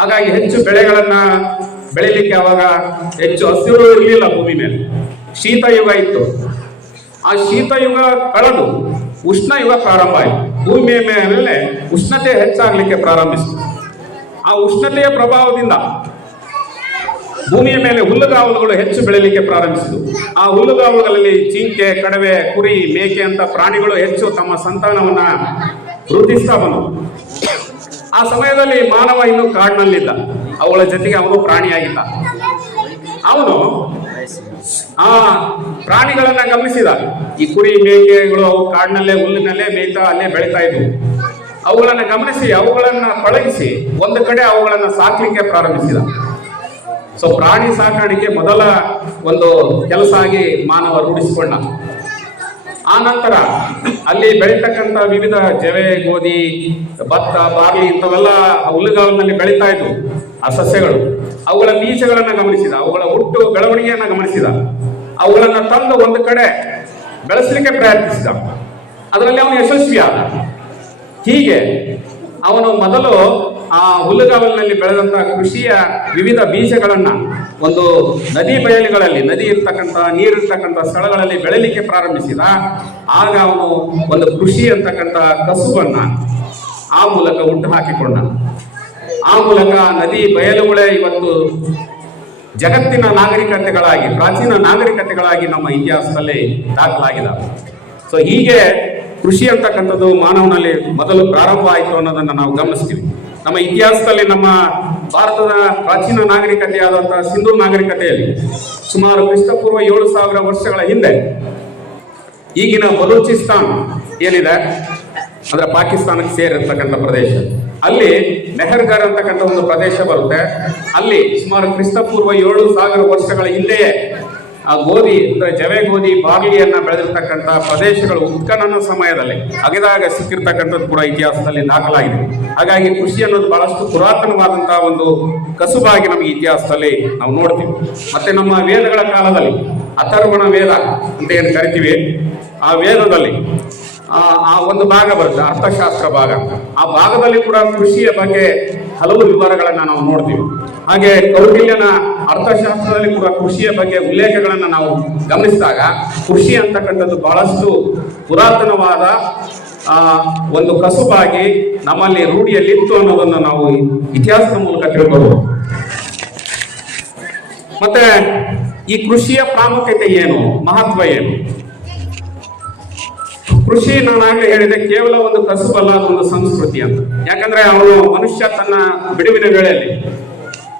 ಹಾಗಾಗಿ ಹೆಚ್ಚು ಬೆಳೆಗಳನ್ನ ಬೆಳಿಲಿಕ್ಕೆ ಅವಾಗ ಹೆಚ್ಚು ಹಸಿರು ಇರಲಿಲ್ಲ ಭೂಮಿ ಮೇಲೆ. ಶೀತಯುಗ ಇತ್ತು. ಆ ಶೀತಯುಗ ಕಳೆದು ಉಷ್ಣ ಯುಗ ಪ್ರಾರಂಭ ಆಯಿತು. ಭೂಮಿಯ ಮೇಲೆ ಉಷ್ಣತೆ ಹೆಚ್ಚಾಗಲಿಕ್ಕೆ ಪ್ರಾರಂಭಿಸಿತು. ಆ ಉಷ್ಣತೆಯ ಪ್ರಭಾವದಿಂದ ಭೂಮಿಯ ಮೇಲೆ ಹುಲ್ಲುಗಾವಲುಗಳು ಹೆಚ್ಚು ಬೆಳೆಯಲಿಕ್ಕೆ ಪ್ರಾರಂಭಿಸಿದವು. ಆ ಹುಲ್ಲುಗಾವಲುಗಳಲ್ಲಿ ಜಿಂಕೆ, ಕಡವೆ, ಕುರಿ, ಮೇಕೆ ಅಂತ ಪ್ರಾಣಿಗಳು ಹೆಚ್ಚು ತಮ್ಮ ಸಂತಾನವನ್ನ ವೃದ್ಧಿಸ್ತಾ ಬಂದವು. ಆ ಸಮಯದಲ್ಲಿ ಮಾನವ ಇನ್ನೂ ಕಾಡಿನಲ್ಲಿದ್ದ, ಅವುಗಳ ಜೊತೆಗೆ ಅವನು ಪ್ರಾಣಿಯಾಗಿದ್ದ. ಅವನು ಆ ಪ್ರಾಣಿಗಳನ್ನ ಗಮನಿಸಿದ. ಈ ಕುರಿ, ಮೇಕೆಗಳು ಅವು ಕಾಡಿನಲ್ಲೇ, ಹುಲ್ಲಿನಲ್ಲೇ ಮೇಯ್ತಾ ಅಲ್ಲೇ ಬೆಳೀತಾ ಇದ್ವು. ಅವುಗಳನ್ನ ಗಮನಿಸಿ ಅವುಗಳನ್ನ ಪಳಗಿಸಿ ಒಂದು ಕಡೆ ಅವುಗಳನ್ನ ಸಾಕ್ಲಿಕ್ಕೆ ಪ್ರಾರಂಭಿಸಿದ. ಸೊ ಪ್ರಾಣಿ ಸಾಕಾಣಿಕೆ ಮೊದಲ ಒಂದು ಕೆಲಸ ಆಗಿ ಮಾನವ ರೂಢಿಸಿಕೊಂಡ. ಆ ನಂತರ ಅಲ್ಲಿ ಬೆಳೀತಕ್ಕಂಥ ವಿವಿಧ ಜವೆ, ಗೋಧಿ, ಭತ್ತ, ಬಾರ್ಲಿ ಇಂಥವೆಲ್ಲ ಹುಲ್ಲುಗಾವಲಿನಲ್ಲಿ ಬೆಳೀತಾ ಇದ್ವು ಆ ಸಸ್ಯಗಳು. ಅವುಗಳ ಬೀಜಗಳನ್ನ ಗಮನಿಸಿದ, ಅವುಗಳ ಹುಟ್ಟು ಬೆಳವಣಿಗೆಯನ್ನ ಗಮನಿಸಿದ, ಅವುಗಳನ್ನ ತಂದು ಒಂದು ಕಡೆ ಬೆಳೆಸಲಿಕ್ಕೆ ಪ್ರಯತ್ನಿಸಿದ. ಅದರಲ್ಲಿ ಅವನು ಯಶಸ್ವಿಯಾದ. ಹೀಗೆ ಅವನು ಮೊದಲು ಆ ಹುಲ್ಲುಗಾವಲಿನಲ್ಲಿ ಬೆಳೆದಂತಹ ಕೃಷಿಯ ವಿವಿಧ ಬೀಜಗಳನ್ನ ಒಂದು ನದಿ ಬಯಲುಗಳಲ್ಲಿ, ನದಿ ಇರ್ತಕ್ಕಂಥ, ನೀರಿರ್ತಕ್ಕಂಥ ಸ್ಥಳಗಳಲ್ಲಿ ಬೆಳೆಯಲಿಕ್ಕೆ ಪ್ರಾರಂಭಿಸಿದ. ಆಗ ಅವನು ಒಂದು ಕೃಷಿ ಅಂತಕ್ಕಂಥ ಕಸುಬನ್ನ ಆ ಮೂಲಕ ಹುಟ್ಟು ಹಾಕಿಕೊಂಡ. ಆ ಮೂಲಕ ನದಿ ಬಯಲುಗಳೇ ಇವತ್ತು ಜಗತ್ತಿನ ನಾಗರಿಕತೆಗಳಾಗಿ, ಪ್ರಾಚೀನ ನಾಗರಿಕತೆಗಳಾಗಿ ನಮ್ಮ ಇತಿಹಾಸದಲ್ಲಿ ದಾಖಲಾಗಿದ್ದಾವೆ. ಸೊ ಹೀಗೆ ಕೃಷಿ ಅಂತಕ್ಕಂಥದ್ದು ಮಾನವನಲ್ಲಿ ಮೊದಲು ಪ್ರಾರಂಭ ಆಯಿತು ಅನ್ನೋದನ್ನು ನಾವು ಗಮನಿಸ್ತೀವಿ. ನಮ್ಮ ಇತಿಹಾಸದಲ್ಲಿ ನಮ್ಮ ಭಾರತದ ಪ್ರಾಚೀನ ನಾಗರಿಕತೆಯಾದಂತಹ ಸಿಂಧೂ ನಾಗರಿಕತೆಯಲ್ಲಿ ಸುಮಾರು ಕ್ರಿಸ್ತಪೂರ್ವ 7,000 ವರ್ಷಗಳ ಹಿಂದೆ ಈಗಿನ ಬಲೂಚಿಸ್ತಾನ್ ಏನಿದೆ ಅಂದ್ರೆ ಪಾಕಿಸ್ತಾನಕ್ಕೆ ಸೇರಿರ್ತಕ್ಕಂಥ ಪ್ರದೇಶ, ಅಲ್ಲಿ ಮೆಹರ್ಗರ್ ಅಂತಕ್ಕಂಥ ಒಂದು ಪ್ರದೇಶ ಬರುತ್ತೆ. ಅಲ್ಲಿ ಸುಮಾರು ಕ್ರಿಸ್ತಪೂರ್ವ 7,000 ವರ್ಷಗಳ ಹಿಂದೆಯೇ ಆ ಗೋಧಿ ಅಂದ್ರೆ ಜವೆ ಗೋಧಿ, ಬಾರ್ಲಿಯನ್ನ ಬೆಳೆದಿರ್ತಕ್ಕಂಥ ಪ್ರದೇಶಗಳು ಉತ್ಖನನ ಸಮಯದಲ್ಲಿ ಅಗೆದಾಗ ಸಿಕ್ಕಿರ್ತಕ್ಕಂಥದ್ದು ಕೂಡ ಇತಿಹಾಸದಲ್ಲಿ ದಾಖಲಾಗಿದೆ. ಹಾಗಾಗಿ ಕೃಷಿ ಅನ್ನೋದು ಬಹಳಷ್ಟು ಪುರಾತನವಾದಂತಹ ಒಂದು ಕಸುಬಾಗಿ ನಮಗೆ ಇತಿಹಾಸದಲ್ಲಿ ನಾವು ನೋಡ್ತೀವಿ. ಮತ್ತೆ ನಮ್ಮ ವೇದಗಳ ಕಾಲದಲ್ಲಿ ಅಥರ್ವಣ ವೇದ ಅಂತ ಏನು ಕರಿತೀವಿ, ಆ ವೇದದಲ್ಲಿ ಆ ಒಂದು ಭಾಗ ಬರುತ್ತೆ, ಅರ್ಥಶಾಸ್ತ್ರ ಭಾಗ. ಆ ಭಾಗದಲ್ಲಿ ಕೂಡ ಕೃಷಿಯ ಬಗ್ಗೆ ಹಲವು ವಿವರಗಳನ್ನ ನಾವು ನೋಡ್ತೀವಿ. ಹಾಗೆ ಕೌಟಿಲ್ಯನ ಅರ್ಥಶಾಸ್ತ್ರದಲ್ಲಿ ಕೂಡ ಕೃಷಿಯ ಬಗ್ಗೆ ಉಲ್ಲೇಖಗಳನ್ನ ನಾವು ಗಮನಿಸಿದಾಗ ಕೃಷಿ ಅಂತಕ್ಕಂಥದ್ದು ಬಹಳಷ್ಟು ಪುರಾತನವಾದ ಒಂದು ಕಸುಬಾಗಿ ನಮ್ಮಲ್ಲಿ ರೂಢಿಯಲ್ಲಿತ್ತು ಅನ್ನೋದನ್ನು ನಾವು ಇತಿಹಾಸದ ಮೂಲಕ ತಿಳ್ಕೊಬಹುದು. ಮತ್ತೆ ಈ ಕೃಷಿಯ ಪ್ರಾಮುಖ್ಯತೆ ಏನು, ಮಹತ್ವ ಏನು? ಕೃಷಿ ನಾನಾಗಲೇ ಹೇಳಿದೆ, ಕೇವಲ ಒಂದು ಕಸುಬಲ್ಲ, ಅದೊಂದು ಸಂಸ್ಕೃತಿ ಅಂತ. ಯಾಕಂದ್ರೆ ಅವನು ಮನುಷ್ಯ ತನ್ನ ಬಿಡುವಿನ ವೇಳೆಯಲ್ಲಿ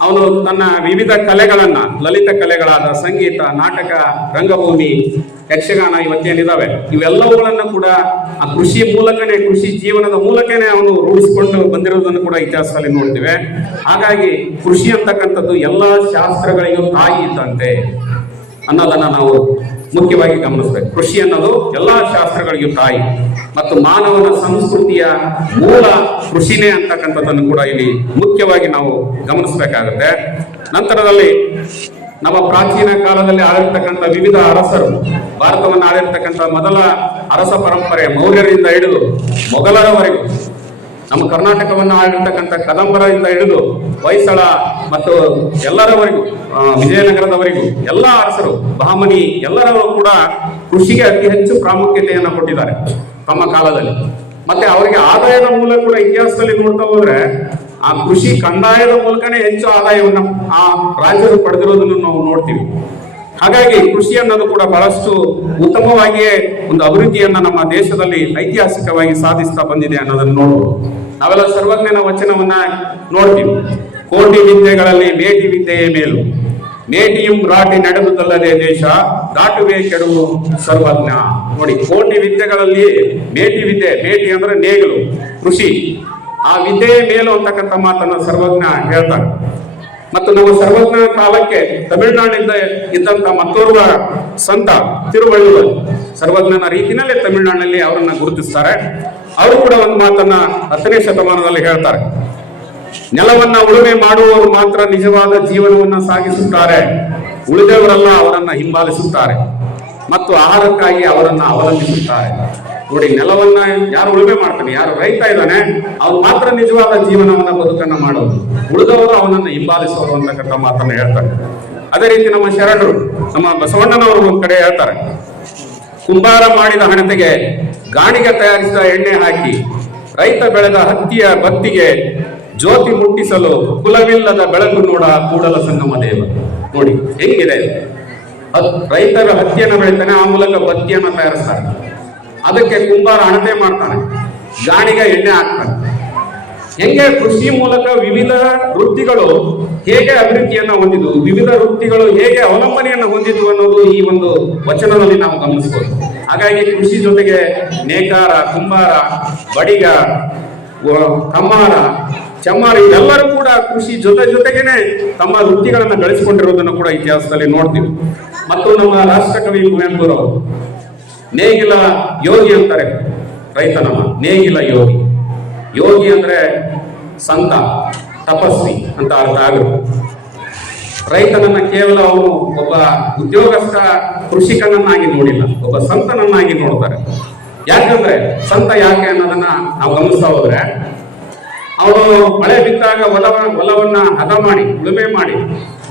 ಅವನು ತನ್ನ ವಿವಿಧ ಕಲೆಗಳನ್ನ, ಲಲಿತ ಕಲೆಗಳಾದ ಸಂಗೀತ, ನಾಟಕ, ರಂಗಭೂಮಿ, ಯಕ್ಷಗಾನ ಇವತ್ತೇನಿದಾವೆ, ಇವೆಲ್ಲವುಗಳನ್ನು ಕೂಡ ಆ ಕೃಷಿ ಮೂಲಕನೇ, ಕೃಷಿ ಜೀವನದ ಮೂಲಕನೇ ಅವನು ರೂಢಿಸಿಕೊಂಡು ಬಂದಿರೋದನ್ನು ಕೂಡ ಇತಿಹಾಸದಲ್ಲಿ ನೋಡ್ತೇವೆ. ಹಾಗಾಗಿ ಕೃಷಿ ಅಂತಕ್ಕಂಥದ್ದು ಎಲ್ಲ ಶಾಸ್ತ್ರಗಳಿಗೂ ತಾಯಿ ಇದ್ದಂತೆ ಅನ್ನೋದನ್ನ ನಾವು ಮುಖ್ಯವಾಗಿ ಗಮನಿಸ್ಬೇಕು. ಕೃಷಿ ಅನ್ನೋದು ಎಲ್ಲಾ ಶಾಸ್ತ್ರಗಳಿಗೂ ತಾಯಿ ಮತ್ತು ಮಾನವನ ಸಂಸ್ಕೃತಿಯ ಮೂಲ ಕೃಷಿನೇ ಅಂತಕ್ಕಂಥದ್ದನ್ನು ಕೂಡ ಇಲ್ಲಿ ಮುಖ್ಯವಾಗಿ ನಾವು ಗಮನಿಸಬೇಕಾಗುತ್ತೆ. ನಂತರದಲ್ಲಿ ನಮ್ಮ ಪ್ರಾಚೀನ ಕಾಲದಲ್ಲಿ ಆಳಿರ್ತಕ್ಕಂಥ ವಿವಿಧ ಅರಸರು, ಭಾರತವನ್ನು ಆಳಿರ್ತಕ್ಕಂಥ ಮೊದಲ ಅರಸ ಪರಂಪರೆ ಮೌರ್ಯರಿಂದ ಹಿಡಿದು ಮೊಘಲರವರೆಗೂ, ನಮ್ಮ ಕರ್ನಾಟಕವನ್ನು ಆಳಿರ್ತಕ್ಕಂಥ ಕದಂಬರದಿಂದ ಹಿಡಿದು ಹೊಯ್ಸಳ ಮತ್ತು ಎಲ್ಲರವರೆಗೂ, ವಿಜಯನಗರದವರೆಗೂ ಎಲ್ಲ ಅರಸರು, ಬಹಮನಿ ಎಲ್ಲರೂ ಕೂಡ ಕೃಷಿಗೆ ಅತಿ ಹೆಚ್ಚು ಪ್ರಾಮುಖ್ಯತೆಯನ್ನು ಕೊಟ್ಟಿದ್ದಾರೆ ತಮ್ಮ ಕಾಲದಲ್ಲಿ. ಮತ್ತೆ ಅವರಿಗೆ ಆದಾಯದ ಮೂಲ ಕೂಡ ಇತಿಹಾಸದಲ್ಲಿ ನೋಡ್ತಾ ಹೋದ್ರೆ ಆ ಕೃಷಿ ಕಂದಾಯದ ಮೂಲಕನೇ ಹೆಚ್ಚು ಆದಾಯವನ್ನು ಆ ರಾಜ್ಯರು ಪಡೆದಿರೋದನ್ನು ನಾವು ನೋಡ್ತೀವಿ. ಹಾಗಾಗಿ ಕೃಷಿ ಅನ್ನೋದು ಕೂಡ ಬಹಳಷ್ಟು ಉತ್ತಮವಾಗಿಯೇ ಒಂದು ಅಭಿವೃದ್ಧಿಯನ್ನ ನಮ್ಮ ದೇಶದಲ್ಲಿ ಐತಿಹಾಸಿಕವಾಗಿ ಸಾಧಿಸ್ತಾ ಬಂದಿದೆ ಅನ್ನೋದನ್ನು ನೋಡ್ಬೋದು. ನಾವೆಲ್ಲ ಸರ್ವಜ್ಞನ ವಚನವನ್ನ ನೋಡ್ತೀವಿ. ಕೋಟಿ ವಿದ್ಯೆಗಳಲ್ಲಿ ಮೇಟಿ ವಿದ್ಯೆಯೇ ಮೇಲು, ಮೇಟಿಯಂ ರಾಟಿ ನಡೆದುದಲ್ಲದೆ ದೇಶ ದಾಟುವೆ ಕೆಡುವು ಸರ್ವಜ್ಞ. ನೋಡಿ, ಕೋಟಿ ವಿದ್ಯೆಗಳಲ್ಲಿ ಮೇಟಿ ವಿದ್ಯೆ, ಮೇಟಿ ಅಂದ್ರೆ ನೇಗಿಲು, ಕೃಷಿ, ಆ ವಿದ್ಯೆಯೇ ಮೇಲು ಅಂತಕ್ಕಂಥ ಮಾತನ್ನ ಸರ್ವಜ್ಞ ಹೇಳ್ತಾರೆ. ಮತ್ತು ನಾವು ಸರ್ವಜ್ಞ ಕಾಲಕ್ಕೆ ತಮಿಳುನಾಡಿನಿಂದ ಇದ್ದಂತ ಮತ್ತೋರ್ವ ಸಂತ ತಿರುವಳ್ಳುವರ್ ಸರ್ವಜ್ಞನ ರೀತಿಯಲ್ಲೇ ತಮಿಳುನಾಡಿನಲ್ಲಿ ಅವರನ್ನ ಗುರುತಿಸ್ತಾರೆ. ಅವರು ಕೂಡ ಒಂದು ಮಾತನ್ನ 10ನೇ ಶತಮಾನದಲ್ಲಿ ಹೇಳ್ತಾರೆ. ನೆಲವನ್ನ ಉಳುಮೆ ಮಾಡುವವರು ಮಾತ್ರ ನಿಜವಾದ ಜೀವನವನ್ನ ಸಾಗಿಸುತ್ತಾರೆ, ಉಳಿದವರೆಲ್ಲ ಅವರನ್ನ ಹಿಂಬಾಲಿಸುತ್ತಾರೆ ಮತ್ತು ಆಹಾರಕ್ಕಾಗಿ ಅವರನ್ನ ಅವಲಂಬಿಸುತ್ತಾರೆ. ನೋಡಿ, ನೆಲವನ್ನ ಯಾರು ಉಳುಮೆ ಮಾಡ್ತಾನೆ, ಯಾರು ರೈತ ಇದ್ದಾನೆ, ಅವ್ನು ಮಾತ್ರ ನಿಜವಾದ ಜೀವನವನ್ನ ಬದುಕನ್ನ ಮಾಡೋದು, ಉಳಿದವರು ಅವನನ್ನ ಹಿಂಬಾಲಿಸುವರು ಅಂತಕ್ಕಂಥ ಮಾತನ್ನ ಹೇಳ್ತಾರೆ. ಅದೇ ರೀತಿ ನಮ್ಮ ಶರಣರು, ನಮ್ಮ ಬಸವಣ್ಣನವರು ಒಂದ್ ಕಡೆ ಹೇಳ್ತಾರೆ, ಕುಂಬಾರ ಮಾಡಿದ ಹಣತೆಗೆ ಗಾಣಿಗೆ ತಯಾರಿಸಿದ ಎಣ್ಣೆ ಹಾಕಿ ರೈತ ಬೆಳೆದ ಹತ್ತಿಯ ಬತ್ತಿಗೆ ಜ್ಯೋತಿ ಮುಟ್ಟಿಸಲು ಕುಲವಿಲ್ಲದ ಬೆಳಕು ನೋಡ ಕೂಡಲ ಸಂಗಮ ದೇವ. ನೋಡಿ ಹೆಂಗಿದೆ, ರೈತರ ಹತ್ತಿಯನ್ನು ಬೆಳಿತಾನೆ, ಆ ಮೂಲಕ ಬತ್ತಿಯನ್ನ ತಯಾರಿಸ್ತಾರೆ. ಅದಕ್ಕೆ ಕುಂಬಾರ ಅಣತೆ ಮಾಡ್ತಾನೆ, ಗಾಣಿಗೆ ಎಣ್ಣೆ ಹಾಕ್ತಾನೆ. ಹೆಂಗೆ ಕೃಷಿ ಮೂಲಕ ವಿವಿಧ ವೃತ್ತಿಗಳು ಹೇಗೆ ಅಭಿವೃದ್ಧಿಯನ್ನ ಹೊಂದಿದ್ವು, ವಿವಿಧ ವೃತ್ತಿಗಳು ಹೇಗೆ ಅವಲಂಬನೆಯನ್ನು ಹೊಂದಿದ್ವು ಅನ್ನೋದು ಈ ಒಂದು ವಚನದಲ್ಲಿ ನಾವು ಗಮನಿಸಬಹುದು. ಹಾಗಾಗಿ ಕೃಷಿ ಜೊತೆಗೆ ನೇಕಾರ, ಕುಂಬಾರ, ಬಡಿಗ, ಕಮ್ಮಾರ, ಚಮ್ಮಾರ ಇವೆಲ್ಲರೂ ಕೂಡ ಕೃಷಿ ಜೊತೆಗೇನೆ ತಮ್ಮ ವೃತ್ತಿಗಳನ್ನು ಗಳಿಸಿಕೊಂಡಿರೋದನ್ನು ಕೂಡ ಇತಿಹಾಸದಲ್ಲಿ ನೋಡ್ತೀವಿ. ಮತ್ತು ನಮ್ಮ ರಾಷ್ಟ್ರಕವಿ ಕುವೆಂಪುರವರು ನೇಗಿಲ ಯೋಗಿ ಅಂತಾರೆ ರೈತನನ್ನ, ನೇಗಿಲ ಯೋಗಿ. ಯೋಗಿ ಅಂದ್ರೆ ಸಂತ, ತಪಸ್ವಿ ಅಂತ ಅರ್ಥ ಆಗುತ್ತೆ. ರೈತನನ್ನ ಕೇವಲ ಅವನು ಒಬ್ಬ ಉದ್ಯೋಗಸ್ಥ ಕೃಷಿಕನನ್ನಾಗಿ ನೋಡಿಲ್ಲ, ಒಬ್ಬ ಸಂತನನ್ನಾಗಿ ನೋಡ್ತಾರೆ. ಯಾಕಂದ್ರೆ ಸಂತ ಯಾಕೆ ಅನ್ನೋದನ್ನ ನಾವು ಗಮನಿಸ್ತಾ ಹೋದ್ರೆ, ಅವನು ಮಳೆ ಬಿದ್ದಾಗ ಹೊಲವನ್ನ ಹದ ಮಾಡಿ, ಉಳುಮೆ ಮಾಡಿ,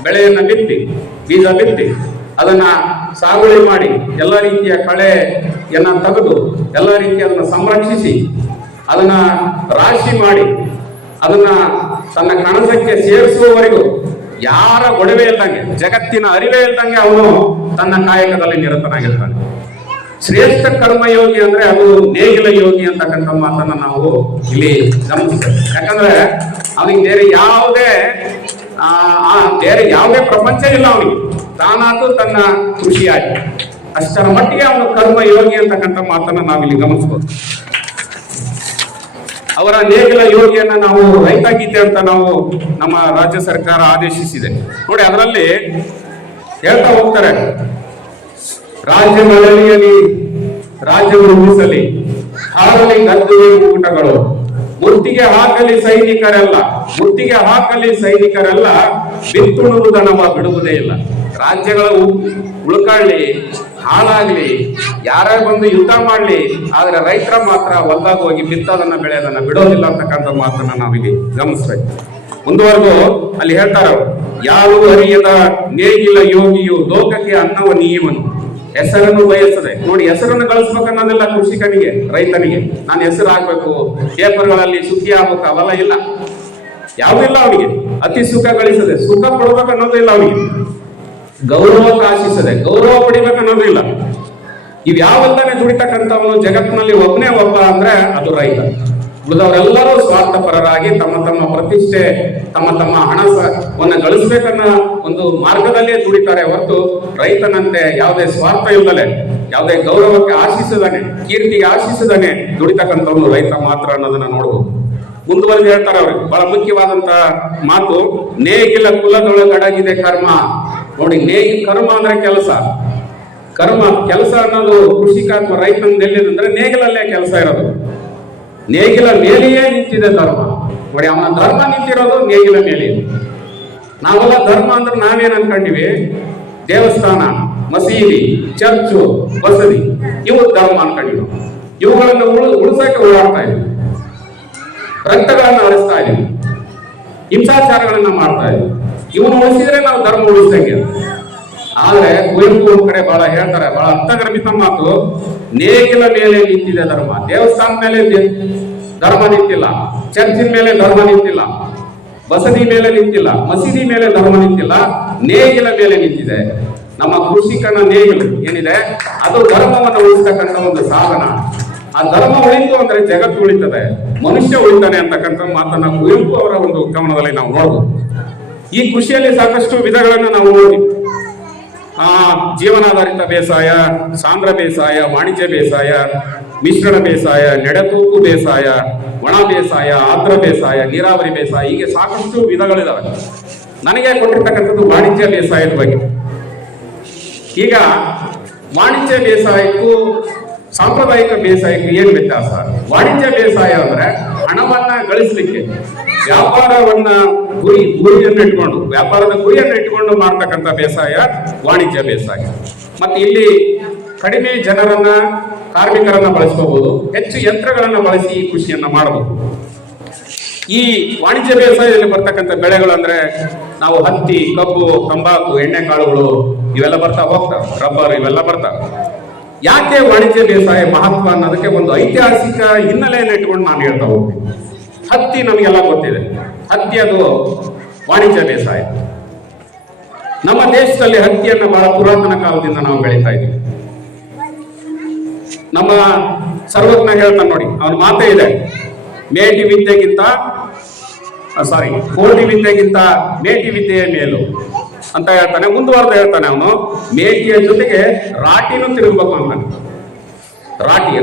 ಬೆಳೆಯನ್ನ ಬಿತ್ತಿ, ಬೀಜ ಬಿತ್ತಿ, ಅದನ್ನ ಸಾಗುವಳಿ ಮಾಡಿ, ಎಲ್ಲ ರೀತಿಯ ಕಳೆಯನ್ನ ತೆಗೆದು, ಎಲ್ಲ ರೀತಿಯ ಅದನ್ನ ಸಂರಕ್ಷಿಸಿ, ಅದನ್ನ ರಾಶಿ ಮಾಡಿ, ಅದನ್ನ ತನ್ನ ಕಣಸಕ್ಕೆ ಸೇರಿಸುವವರೆಗೂ ಯಾರ ಗೊಡವೆ ಇಲ್ದಂಗೆ, ಜಗತ್ತಿನ ಅರಿವೇ ಇಲ್ದಂಗೆ ಅವನು ತನ್ನ ಕಾಯಕದಲ್ಲಿ ನಿರತನಾಗಿರ್ತಾನೆ. ಶ್ರೇಷ್ಠ ಕರ್ಮಯೋಗಿ ಅಂದ್ರೆ ಅದು ನೇಗಿಲ ಯೋಗಿ ಅಂತಕ್ಕಂಥ ಮಾತನ್ನ ನಾವು ಇಲ್ಲಿ ಗಮನಿಸ್ತೇವೆ. ಯಾಕಂದ್ರೆ ಅವನಿಗೆ ಬೇರೆ ಯಾವುದೇ ಪ್ರಪಂಚ ಇಲ್ಲ, ಅವನಿಗೆ ತಾನಾತು ತನ್ನ ಕೃಷಿಯಾಗಿ, ಅಷ್ಟರ ಮಟ್ಟಿಗೆ ಅವನು ಕರ್ಮಯೋಗಿ ಅಂತಕ್ಕಂಥ ಮಾತನ್ನ ನಾವಿಲ್ಲಿ ಗಮನಿಸಬಹುದು. ಅವರ ನೇಗಿಲ ಯೋಗಿಯನ್ನ ನಾವು ರೈತ ಗೀತೆ ಅಂತ ನಾವು ನಮ್ಮ ರಾಜ್ಯ ಸರ್ಕಾರ ಆದೇಶಿಸಿದೆ. ನೋಡಿ, ಅದರಲ್ಲಿ ಹೇಳ್ತಾ ಹೋಗ್ತಾರೆ, ರಾಜ್ಯ ಮಳಲಿಯಲಿ ರಾಜ್ಯ ರೂಪಿಸಲಿ, ಹಾರಲಿ ಗದ್ದುಗೆ ಕೂಟಗಳು, ಮುತ್ತಿಗೆ ಹಾಕಲಿ ಸೈನಿಕರೆಲ್ಲ, ಮುತ್ತಿಗೆ ಹಾಕಲಿ ಸೈನಿಕರೆಲ್ಲ, ಬಿತ್ತುಣುವುದನವ ಬಿಡುವುದೇ ಇಲ್ಲ. ರಾಜ್ಯಗಳು ಉಳ್ಕೊಳ್ಳಿ, ಹಾಳಾಗ್ಲಿ, ಯಾರೇ ಬಂದು ಯುದ್ಧ ಮಾಡ್ಲಿ, ಆದ್ರೆ ರೈತರ ಮಾತ್ರ ಹೊಲ್ದಾಗ ಹೋಗಿ ಬಿತ್ತೋದನ್ನ ಬೆಳೆಯೋದನ್ನ ಬಿಡೋದಿಲ್ಲ ಅಂತಕ್ಕಂಥ ಮಾತನ್ನ ನಾವಿಲ್ಲಿ ಗಮನಿಸ್ಬೇಕು. ಮುಂದುವರೆದು ಅಲ್ಲಿ ಹೇಳ್ತಾರ, ಯಾವ ಅರಿಯದ ನೇಗಿಲ ಯೋಗಿಯು ಲೋಕಕ್ಕೆ ಅನ್ನವ ನೀಯವನು, ಹೆಸರನ್ನು ಬಯಸದೆ. ನೋಡಿ, ಹೆಸರನ್ನು ಗಳಿಸ್ಬೇಕನ್ನೋದಿಲ್ಲ ಕೃಷಿಕನಿಗೆ, ರೈತನಿಗೆ. ನಾನು ಹೆಸರು ಹಾಕ್ಬೇಕು, ಪೇಪರ್ಗಳಲ್ಲಿ ಸುದ್ದಿ ಆಗ್ಬೇಕು, ಅವೆಲ್ಲ ಇಲ್ಲ, ಯಾವುದಿಲ್ಲ ಅವನಿಗೆ. ಅತಿ ಸುಖ ಗಳಿಸದೆ, ಸುಖ ಪಡ್ಬೇಕು ಅನ್ನೋದಿಲ್ಲ ಅವನಿಗೆ. ಗೌರವಕ್ಕೆ ಆಶಿಸದೆ, ಗೌರವ ಪಡಿಬೇಕನ್ನೋದಿಲ್ಲ. ಇವ್ಯಾವಲ್ಲಾನೆ ದುಡಿತಕ್ಕಂಥವನು ಜಗತ್ತಿನಲ್ಲಿ ಒಬ್ಬನೇ ಒಬ್ಬ ಅಂದ್ರೆ ಅದು ರೈತ. ಉಳಿದವರೆಲ್ಲರೂ ಸ್ವಾರ್ಥಪರರಾಗಿ ತಮ್ಮ ತಮ್ಮ ಪ್ರತಿಷ್ಠೆ, ತಮ್ಮ ತಮ್ಮ ಹಣವನ್ನು ಗಳಿಸ್ಬೇಕನ್ನ ಒಂದು ಮಾರ್ಗದಲ್ಲೇ ದುಡಿತಾರೆ ಹೊರತು ರೈತನಂತೆ ಯಾವುದೇ ಸ್ವಾರ್ಥ ಇಲ್ಲದೆ, ಯಾವುದೇ ಗೌರವಕ್ಕೆ ಆಶಿಸದಾನೆ, ಕೀರ್ತಿಗೆ ಆಶಿಸದಾನೆ ದುಡಿತಕ್ಕಂಥವನು ರೈತ ಮಾತ್ರ ಅನ್ನೋದನ್ನ ನೋಡ್ಬೋದು. ಮುಂದುವರೆದು ಹೇಳ್ತಾರೆ ಅವ್ರಿಗೆ ಬಹಳ ಮುಖ್ಯವಾದಂತ ಮಾತು, ನೇಗಿಲ ಕುಲದೊಳಗಡಗಿದೆ ಕರ್ಮ. ನೋಡಿ, ಕರ್ಮ ಅಂದ್ರೆ ಕೆಲಸ. ಕರ್ಮ ಕೆಲಸ ಅನ್ನೋದು ಕೃಷಿಕ ಅಥವಾ ರೈತನ ಎಲ್ಲಿದೆ ನೇಗಿಲಲ್ಲೇ ಕೆಲಸ ಇರೋದು. ನೇಗಿಲ ಮೇಲೆಯೇ ನಿಂತಿದೆ ಧರ್ಮ. ನೋಡಿ, ಅವನ ಧರ್ಮ ನಿಂತಿರೋದು ನೇಗಿಲ ಮೇಲೆ. ನಾವೆಲ್ಲ ಧರ್ಮ ಅಂದ್ರೆ ನಾವೇನ್ ಅನ್ಕೊಂಡಿವಿ, ದೇವಸ್ಥಾನ, ಮಸೀದಿ, ಚರ್ಚು, ಬಸದಿ, ಇವು ಧರ್ಮ ಅನ್ಕೊಂಡಿವಿ. ಇವುಗಳನ್ನು ಉಳಿಸಕ್ಕೆ ಓಡಾಡ್ತಾ ಇದ್ವಿ, ರಕ್ತಗಳನ್ನು ಹರಿಸ್ತಾ ಇದೀವಿ, ಹಿಂಸಾಚಾರಗಳನ್ನ ಮಾಡ್ತಾ ಇದೀವಿ. ಇವನು ಉಳಿಸಿದ್ರೆ ನಾವು ಧರ್ಮ ಉಳಿಸ್ದಂಗೆ. ಆದ್ರೆ ಕುವೆಂಪು ಒಂದ್ ಕಡೆ ಬಹಳ ಹೇಳ್ತಾರೆ, ಬಹಳ ಅರ್ಥಗರ್ಭಿತ ಮಾತು, ನೇಗಿಲ ಮೇಲೆ ನಿಂತಿದೆ ಧರ್ಮ. ದೇವಸ್ಥಾನ ಮೇಲೆ ಧರ್ಮ ನಿಂತಿಲ್ಲ, ಚರ್ಚಿನ ಮೇಲೆ ಧರ್ಮ ನಿಂತಿಲ್ಲ, ಬಸದಿ ಮೇಲೆ ನಿಂತಿಲ್ಲ, ಮಸೀದಿ ಮೇಲೆ ಧರ್ಮ ನಿಂತಿಲ್ಲ, ನೇಗಿಲ ಮೇಲೆ ನಿಂತಿದೆ. ನಮ್ಮ ಕೃಷಿಕನ ನೇಗಿಲು ಏನಿದೆ ಅದು ಧರ್ಮವನ್ನು ಉಳಿಸ್ತಕ್ಕಂಥ ಒಂದು ಸಾಧನ. ಆ ಧರ್ಮ ಉಳಿತು ಅಂದ್ರೆ ಜಗತ್ತು ಉಳಿತದೆ, ಮನುಷ್ಯ ಉಳಿತಾನೆ ಅಂತಕ್ಕಂಥ ಮಾತನ್ನ ಕುವೆಂಪು ಅವರ ಒಂದು ಗಮನದಲ್ಲಿ ನಾವು ನೋಡಬಹುದು. ಈ ಕೃಷಿಯಲ್ಲಿ ಸಾಕಷ್ಟು ವಿಧಗಳನ್ನು ನಾವು ನೋಡಿ, ಜೀವನಾಧಾರಿತ ಬೇಸಾಯ, ಸಾಂದ್ರ ಬೇಸಾಯ, ವಾಣಿಜ್ಯ ಬೇಸಾಯ, ಮಿಶ್ರಣ ಬೇಸಾಯ, ನೆಡತೂಕು ಬೇಸಾಯ, ಒಣ ಬೇಸಾಯ, ಆರ್ದ್ರ ಬೇಸಾಯ, ನೀರಾವರಿ ಬೇಸಾಯ, ಹೀಗೆ ಸಾಕಷ್ಟು ವಿಧಗಳಿದಾವೆ. ನನಗೆ ಕೊಟ್ಟಿರ್ತಕ್ಕಂಥದ್ದು ವಾಣಿಜ್ಯ ಬೇಸಾಯದ ಬಗ್ಗೆ. ಈಗ ವಾಣಿಜ್ಯ ಬೇಸಾಯಕ್ಕೂ ಸಾಂಪ್ರದಾಯಿಕ ಬೇಸಾಯಕ್ಕೂ ಏನು ವ್ಯತ್ಯಾಸ? ವಾಣಿಜ್ಯ ಬೇಸಾಯ ಅಂದ್ರೆ ಹಣವನ್ನ ಗಳಿಸಲಿಕ್ಕೆ, ವ್ಯಾಪಾರವನ್ನ ಗುರಿಯನ್ನು ಇಟ್ಕೊಂಡು, ವ್ಯಾಪಾರದ ಗುರಿಯನ್ನು ಇಟ್ಕೊಂಡು ಮಾಡ್ತಕ್ಕಂಥ ಬೇಸಾಯ ವಾಣಿಜ್ಯ ಬೇಸಾಯ. ಮತ್ತೆ ಇಲ್ಲಿ ಕಡಿಮೆ ಜನರನ್ನ, ಕಾರ್ಮಿಕರನ್ನ ಬಳಸ್ಕೋಬಹುದು, ಹೆಚ್ಚು ಯಂತ್ರಗಳನ್ನ ಬಳಸಿ ಈ ಕೃಷಿಯನ್ನ ಮಾಡಬಹುದು. ಈ ವಾಣಿಜ್ಯ ಬೇಸಾಯದಲ್ಲಿ ಬರ್ತಕ್ಕಂಥ ಬೆಳೆಗಳು ಅಂದ್ರೆ ನಾವು ಹತ್ತಿ, ಕಬ್ಬು, ತಂಬಾಕು, ಎಣ್ಣೆಕಾಳುಗಳು ಇವೆಲ್ಲ ಬರ್ತಾ ಹೋಗ್ತಾವೆ, ರಬ್ಬರ್ ಇವೆಲ್ಲ ಬರ್ತಾವೆ. ಯಾಕೆ ವಾಣಿಜ್ಯ ಬೇಸಾಯ ಮಹತ್ವ ಅನ್ನೋದಕ್ಕೆ ಒಂದು ಐತಿಹಾಸಿಕ ಹಿನ್ನೆಲೆಯನ್ನು ಇಟ್ಕೊಂಡು ನಾನು ಹೇಳ್ತಾ ಹೋಗ್ತೀನಿ. ಹತ್ತಿ ನಮಗೆಲ್ಲ ಗೊತ್ತಿದೆ, ಹತ್ತಿ ಅದು ವಾಣಿಜ್ಯ ಬೇಸಾಯ. ನಮ್ಮ ದೇಶದಲ್ಲಿ ಹತ್ತಿಯನ್ನು ಬಹಳ ಪುರಾತನ ಕಾಲದಿಂದ ನಾವು ಬೆಳೀತಾ ಇದ್ದೀವಿ. ನಮ್ಮ ಸರ್ವಜ್ಞ ಹೇಳ್ತಾನೆ ನೋಡಿ, ಅವನ ಮಾತೇ ಇದೆ, ಕೋಟಿ ವಿದ್ಯೆಗಿಂತ ಮೇಟಿ ವಿದ್ಯೆಯ ಮೇಲು ಅಂತ ಹೇಳ್ತಾನೆ. ಮುಂದುವರೆದು ಹೇಳ್ತಾನೆ ಅವನು, ಮೇಟಿಯ ಜೊತೆಗೆ ರಾಟಿನೂ ತಿರುಗಬೇಕು ಅಂತಾನೆ.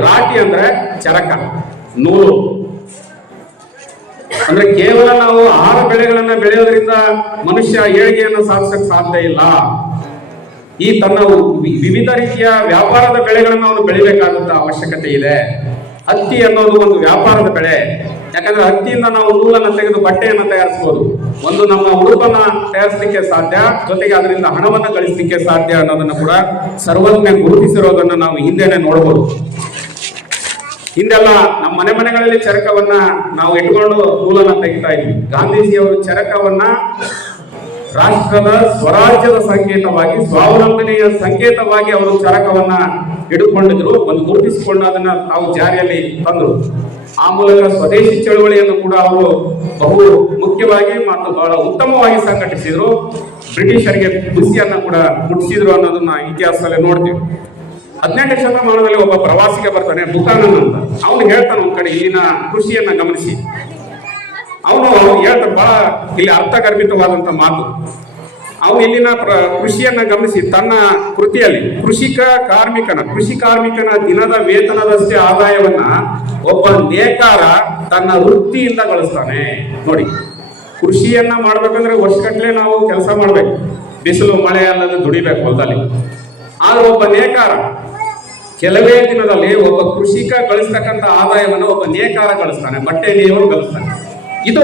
ರಾಟಿ ಅಂದ್ರೆ ಚರಕ, ನೂಲು. ಅಂದ್ರೆ ಕೇವಲ ನಾವು ಆಹಾರ ಬೆಳೆಗಳನ್ನ ಬೆಳೆಯೋದ್ರಿಂದ ಮನುಷ್ಯ ಏಳಿಗೆಯನ್ನು ಸಾಧಿಸಕ್ಕೆ ಸಾಧ್ಯ ಇಲ್ಲ. ಈ ತನ್ನ ವಿವಿಧ ರೀತಿಯ ವ್ಯಾಪಾರದ ಬೆಳೆಗಳನ್ನು ಅವನು ಬೆಳಿಬೇಕಾದಂತ ಅವಶ್ಯಕತೆ ಇದೆ. ಹತ್ತಿ ಅನ್ನೋದು ಒಂದು ವ್ಯಾಪಾರದ ಬೆಳೆ. ಯಾಕಂದ್ರೆ ಹತ್ತಿಯಿಂದ ನಾವು ನೂಲನ್ನು ತೆಗೆದು ಬಟ್ಟೆಯನ್ನು ತಯಾರಿಸಬಹುದು. ಒಂದು ನಮ್ಮ ಉಡುಪನ್ನ ತಯಾರಿಸಲಿಕ್ಕೆ ಸಾಧ್ಯ, ಜೊತೆಗೆ ಅದರಿಂದ ಹಣವನ್ನು ಗಳಿಸಲಿಕ್ಕೆ ಸಾಧ್ಯ ಅನ್ನೋದನ್ನು ಕೂಡ ಸರ್ವಜ್ಞ ಗುರುತಿಸಿರೋದನ್ನ ನಾವು ಹಿಂದೆನೆ ನೋಡಬಹುದು. ಹಿಂದೆಲ್ಲ ನಮ್ಮ ಮನೆಗಳಲ್ಲಿ ಚರಕವನ್ನ ನಾವು ಇಟ್ಕೊಂಡು ನೂಲನ್ನ ತೆಗಿತಾ ಇದ್ವಿ. ಗಾಂಧೀಜಿಯವರು ಚರಕವನ್ನ ರಾಷ್ಟ್ರದ ಸ್ವರಾಜ್ಯದ ಸಂಕೇತವಾಗಿ, ಸ್ವಾವಲಂಬನೆಯ ಸಂಕೇತವಾಗಿ ಅವರು ಚರಕವನ್ನ ಹಿಡಿದುಕೊಂಡಿದ್ರು, ಒಂದು ಗುರುತಿಸಿಕೊಂಡು ಅದನ್ನ ತಾವು ಜಾರಿಯಲ್ಲಿ ತಂದರು. ಆ ಮೂಲಕ ಸ್ವದೇಶಿ ಚಳವಳಿಯನ್ನು ಕೂಡ ಅವರು ಬಹು ಮುಖ್ಯವಾಗಿ ಮತ್ತು ಬಹಳ ಉತ್ತಮವಾಗಿ ಸಂಘಟಿಸಿದ್ರು. ಬ್ರಿಟಿಷರಿಗೆ ಬಿಸಿಯನ್ನ ಕೂಡ ಮುಟ್ಟಿಸಿದ್ರು ಅನ್ನೋದನ್ನ ಇತಿಹಾಸದಲ್ಲಿ ನೋಡ್ತೀವಿ. 18ನೇ ಶತಮಾನದಲ್ಲಿ ಒಬ್ಬ ಪ್ರವಾಸಿಗ ಬರ್ತಾನೆ, ಬುಕಾನನ್ ಅಂತ. ಅವನು ಹೇಳ್ತಾನೆ ಒಂದ್ ಕಡೆ ಇಲ್ಲಿನ ಕೃಷಿಯನ್ನ ಗಮನಿಸಿ. ಅವನು ಹೇಳ್ತಾನೆ, ಬಹಳ ಇಲ್ಲಿ ಅರ್ಥಗರ್ಭಿತವಾದಂತ ಮಾತು. ಅವನು ಇಲ್ಲಿನ ಕೃಷಿಯನ್ನ ಗಮನಿಸಿ ತನ್ನ ಕೃತಿಯಲ್ಲಿ ಕೃಷಿ ಕಾರ್ಮಿಕನ ದಿನದ ವೇತನದಷ್ಟೇ ಆದಾಯವನ್ನ ಒಬ್ಬ ನೇಕಾರ ತನ್ನ ವೃತ್ತಿಯಿಂದ ಗಳಿಸ್ತಾನೆ. ನೋಡಿ, ಕೃಷಿಯನ್ನ ಮಾಡ್ಬೇಕಂದ್ರೆ ವರ್ಷಗಟ್ಟಲೆ ನಾವು ಕೆಲಸ ಮಾಡ್ಬೇಕು, ಬಿಸಿಲು ಮಳೆ ಅಲ್ಲದೆ ದುಡಿಬೇಕು ಹೊಲದಲ್ಲಿ. ಆದ್ರೆ ಒಬ್ಬ ನೇಕಾರ ಕೆಲವೇ ದಿನದಲ್ಲಿ ಒಬ್ಬ ಕೃಷಿಕ ಗಳಿಸ್ತಕ್ಕಂಥ ಆದಾಯವನ್ನು ಒಬ್ಬ ನೇಕಾರ ಗಳಿಸ್ತಾನೆ, ಬಟ್ಟೆ ನೇಯವರು ಗಳಿಸ್ತಾನೆ. ಇದು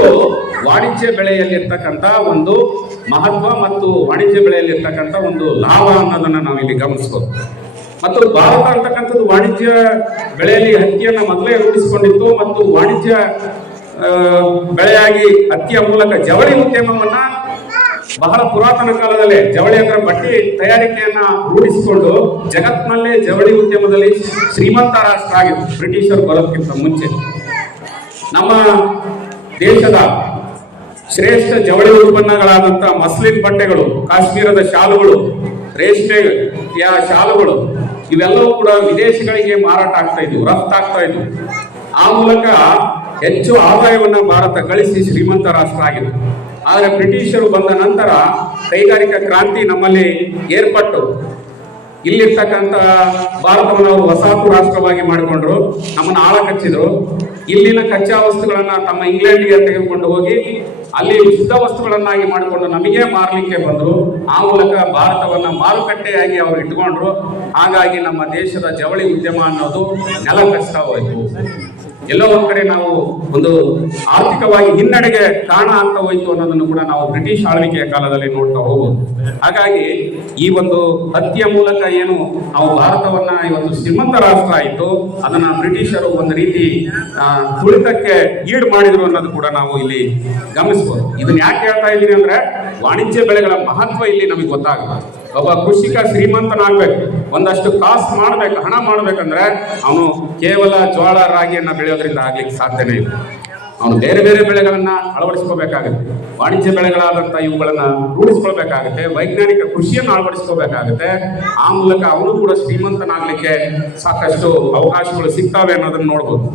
ವಾಣಿಜ್ಯ ಬೆಳೆಯಲ್ಲಿರ್ತಕ್ಕಂಥ ಒಂದು ಮಹತ್ವ ಮತ್ತು ವಾಣಿಜ್ಯ ಬೆಳೆಯಲ್ಲಿರ್ತಕ್ಕಂಥ ಒಂದು ಲಾಭ ಅನ್ನೋದನ್ನ ನಾವು ಇಲ್ಲಿ ಗಮನಿಸಬಹುದು. ಮತ್ತು ಭಾರತ ಅಂತಕ್ಕಂಥದ್ದು ವಾಣಿಜ್ಯ ಬೆಳೆಯಲ್ಲಿ ಹತ್ತಿಯನ್ನ ಮೊದಲೇ ರೂಢಿಸಿಕೊಂಡಿತ್ತು ಮತ್ತು ವಾಣಿಜ್ಯ ಬೆಳೆಯಾಗಿ ಹತ್ತಿಯ ಮೂಲಕ ಜವಳಿ ಉದ್ಯಮವನ್ನ ಬಹಳ ಪುರಾತನ ಕಾಲದಲ್ಲೇ ಜವಳಿ ಅಂದ್ರೆ ಬಟ್ಟೆ ತಯಾರಿಕೆಯನ್ನ ರೂಢಿಸಿಕೊಂಡು ಜಗತ್ತಿನಲ್ಲೇ ಜವಳಿ ಉದ್ಯಮದಲ್ಲಿ ಶ್ರೀಮಂತ ರಾಷ್ಟ್ರ ಆಗಿತ್ತು ಬ್ರಿಟಿಷರು ಬರೋದಕ್ಕಿಂತ ಮುಂಚೆ. ನಮ್ಮ ದೇಶದ ಶ್ರೇಷ್ಠ ಜವಳಿ ಉತ್ಪನ್ನಗಳಾದಂತಹ ಮಸ್ಲಿನ್ ಬಟ್ಟೆಗಳು, ಕಾಶ್ಮೀರದ ಶಾಲುಗಳು, ರೇಷ್ಮೆಯ ಶಾಲುಗಳು ಇವೆಲ್ಲವೂ ಕೂಡ ವಿದೇಶಗಳಿಗೆ ಮಾರಾಟ ಆಗ್ತಾ ಇದ್ವು, ರಫ್ತಾಗ್ತಾ ಇದ್ವು. ಆ ಮೂಲಕ ಹೆಚ್ಚು ಆದಾಯವನ್ನ ಭಾರತ ಗಳಿಸಿ ಶ್ರೀಮಂತ ರಾಷ್ಟ್ರ ಆಗಿದೆ. ಆದರೆ ಬ್ರಿಟಿಷರು ಬಂದ ನಂತರ ಕೈಗಾರಿಕಾ ಕ್ರಾಂತಿ ನಮ್ಮಲ್ಲಿ ಏರ್ಪಟ್ಟು ಇಲ್ಲಿರ್ತಕ್ಕಂಥ ಭಾರತವನ್ನು ಅವರು ವಸಾಹತು ರಾಷ್ಟ್ರವಾಗಿ ಮಾಡಿಕೊಂಡ್ರು, ನಮ್ಮನ್ನು ಆಳ ಕಚ್ಚಿದ್ರು. ಇಲ್ಲಿನ ಕಚ್ಚಾ ವಸ್ತುಗಳನ್ನ ತಮ್ಮ ಇಂಗ್ಲೆಂಡ್ಗೆ ತೆಗೆದುಕೊಂಡು ಹೋಗಿ ಅಲ್ಲಿ ಶುದ್ಧ ವಸ್ತುಗಳನ್ನಾಗಿ ಮಾಡಿಕೊಂಡು ನಮಗೆ ಮಾರಲಿಕ್ಕೆ ಬಂದರು. ಆ ಮೂಲಕ ಭಾರತವನ್ನ ಮಾರುಕಟ್ಟೆಯಾಗಿ ಅವರು ಇಟ್ಕೊಂಡ್ರು. ಹಾಗಾಗಿ ನಮ್ಮ ದೇಶದ ಜವಳಿ ಉದ್ಯಮ ಅನ್ನೋದು ನೆಲಕಷ್ಟ ಹೋಯಿತು. ಎಲ್ಲೋ ಒಂದ್ ಕಡೆ ನಾವು ಒಂದು ಆರ್ಥಿಕವಾಗಿ ಹಿನ್ನಡೆಗೆ ಕಾರಣ ಆಗ್ತಾ ಹೋಯ್ತು ಅನ್ನೋದನ್ನು ಕೂಡ ನಾವು ಬ್ರಿಟಿಷ್ ಆಳ್ವಿಕೆಯ ಕಾಲದಲ್ಲಿ ನೋಡ್ತಾ ಹೋಗ್ಬೋದು. ಹಾಗಾಗಿ ಈ ಒಂದು ಹತ್ತಿಯ ಮೂಲಕ ಏನು ನಾವು ಭಾರತವನ್ನ ಇವತ್ತು ಶ್ರೀಮಂತ ರಾಷ್ಟ್ರ ಆಯಿತು, ಅದನ್ನ ಬ್ರಿಟಿಷರು ಒಂದು ರೀತಿ ತುಳಿತಕ್ಕೆ ಈಡು ಮಾಡಿದ್ರು ಅನ್ನೋದು ಕೂಡ ನಾವು ಇಲ್ಲಿ ಗಮನಿಸಬಹುದು. ಇದನ್ನ ಯಾಕೆ ಹೇಳ್ತಾ ಇದ್ದೀನಿ ಅಂದ್ರೆ ವಾಣಿಜ್ಯ ಬೆಳೆಗಳ ಮಹತ್ವ ಇಲ್ಲಿ ನಮಗೆ ಗೊತ್ತಾಗುತ್ತೆ. ಒಬ್ಬ ಕೃಷಿಕ ಶ್ರೀಮಂತನಾಗ್ಬೇಕು, ಒಂದಷ್ಟು ಕಾಸು ಮಾಡ್ಬೇಕು, ಹಣ ಮಾಡ್ಬೇಕಂದ್ರೆ ಅವನು ಕೇವಲ ಜೋಳ ರಾಗಿಯನ್ನ ಬೆಳೆಯೋದ್ರಿಂದ ಆಗ್ಲಿಕ್ಕೆ ಸಾಧ್ಯನೇ ಇಲ್ಲ. ಅವನು ಬೇರೆ ಬೇರೆ ಬೆಳೆಗಳನ್ನ ಅಳವಡಿಸ್ಕೋಬೇಕಾಗುತ್ತೆ, ವಾಣಿಜ್ಯ ಬೆಳೆಗಳಾದಂಥ ಇವುಗಳನ್ನ ರೂಢಿಸ್ಕೊಳ್ಬೇಕಾಗುತ್ತೆ, ವೈಜ್ಞಾನಿಕ ಕೃಷಿಯನ್ನು ಅಳವಡಿಸ್ಕೋಬೇಕಾಗುತ್ತೆ. ಆ ಮೂಲಕ ಅವನು ಕೂಡ ಶ್ರೀಮಂತನಾಗ್ಲಿಕ್ಕೆ ಸಾಕಷ್ಟು ಅವಕಾಶಗಳು ಸಿಗ್ತವೆ ಅನ್ನೋದನ್ನ ನೋಡ್ಬೋದು.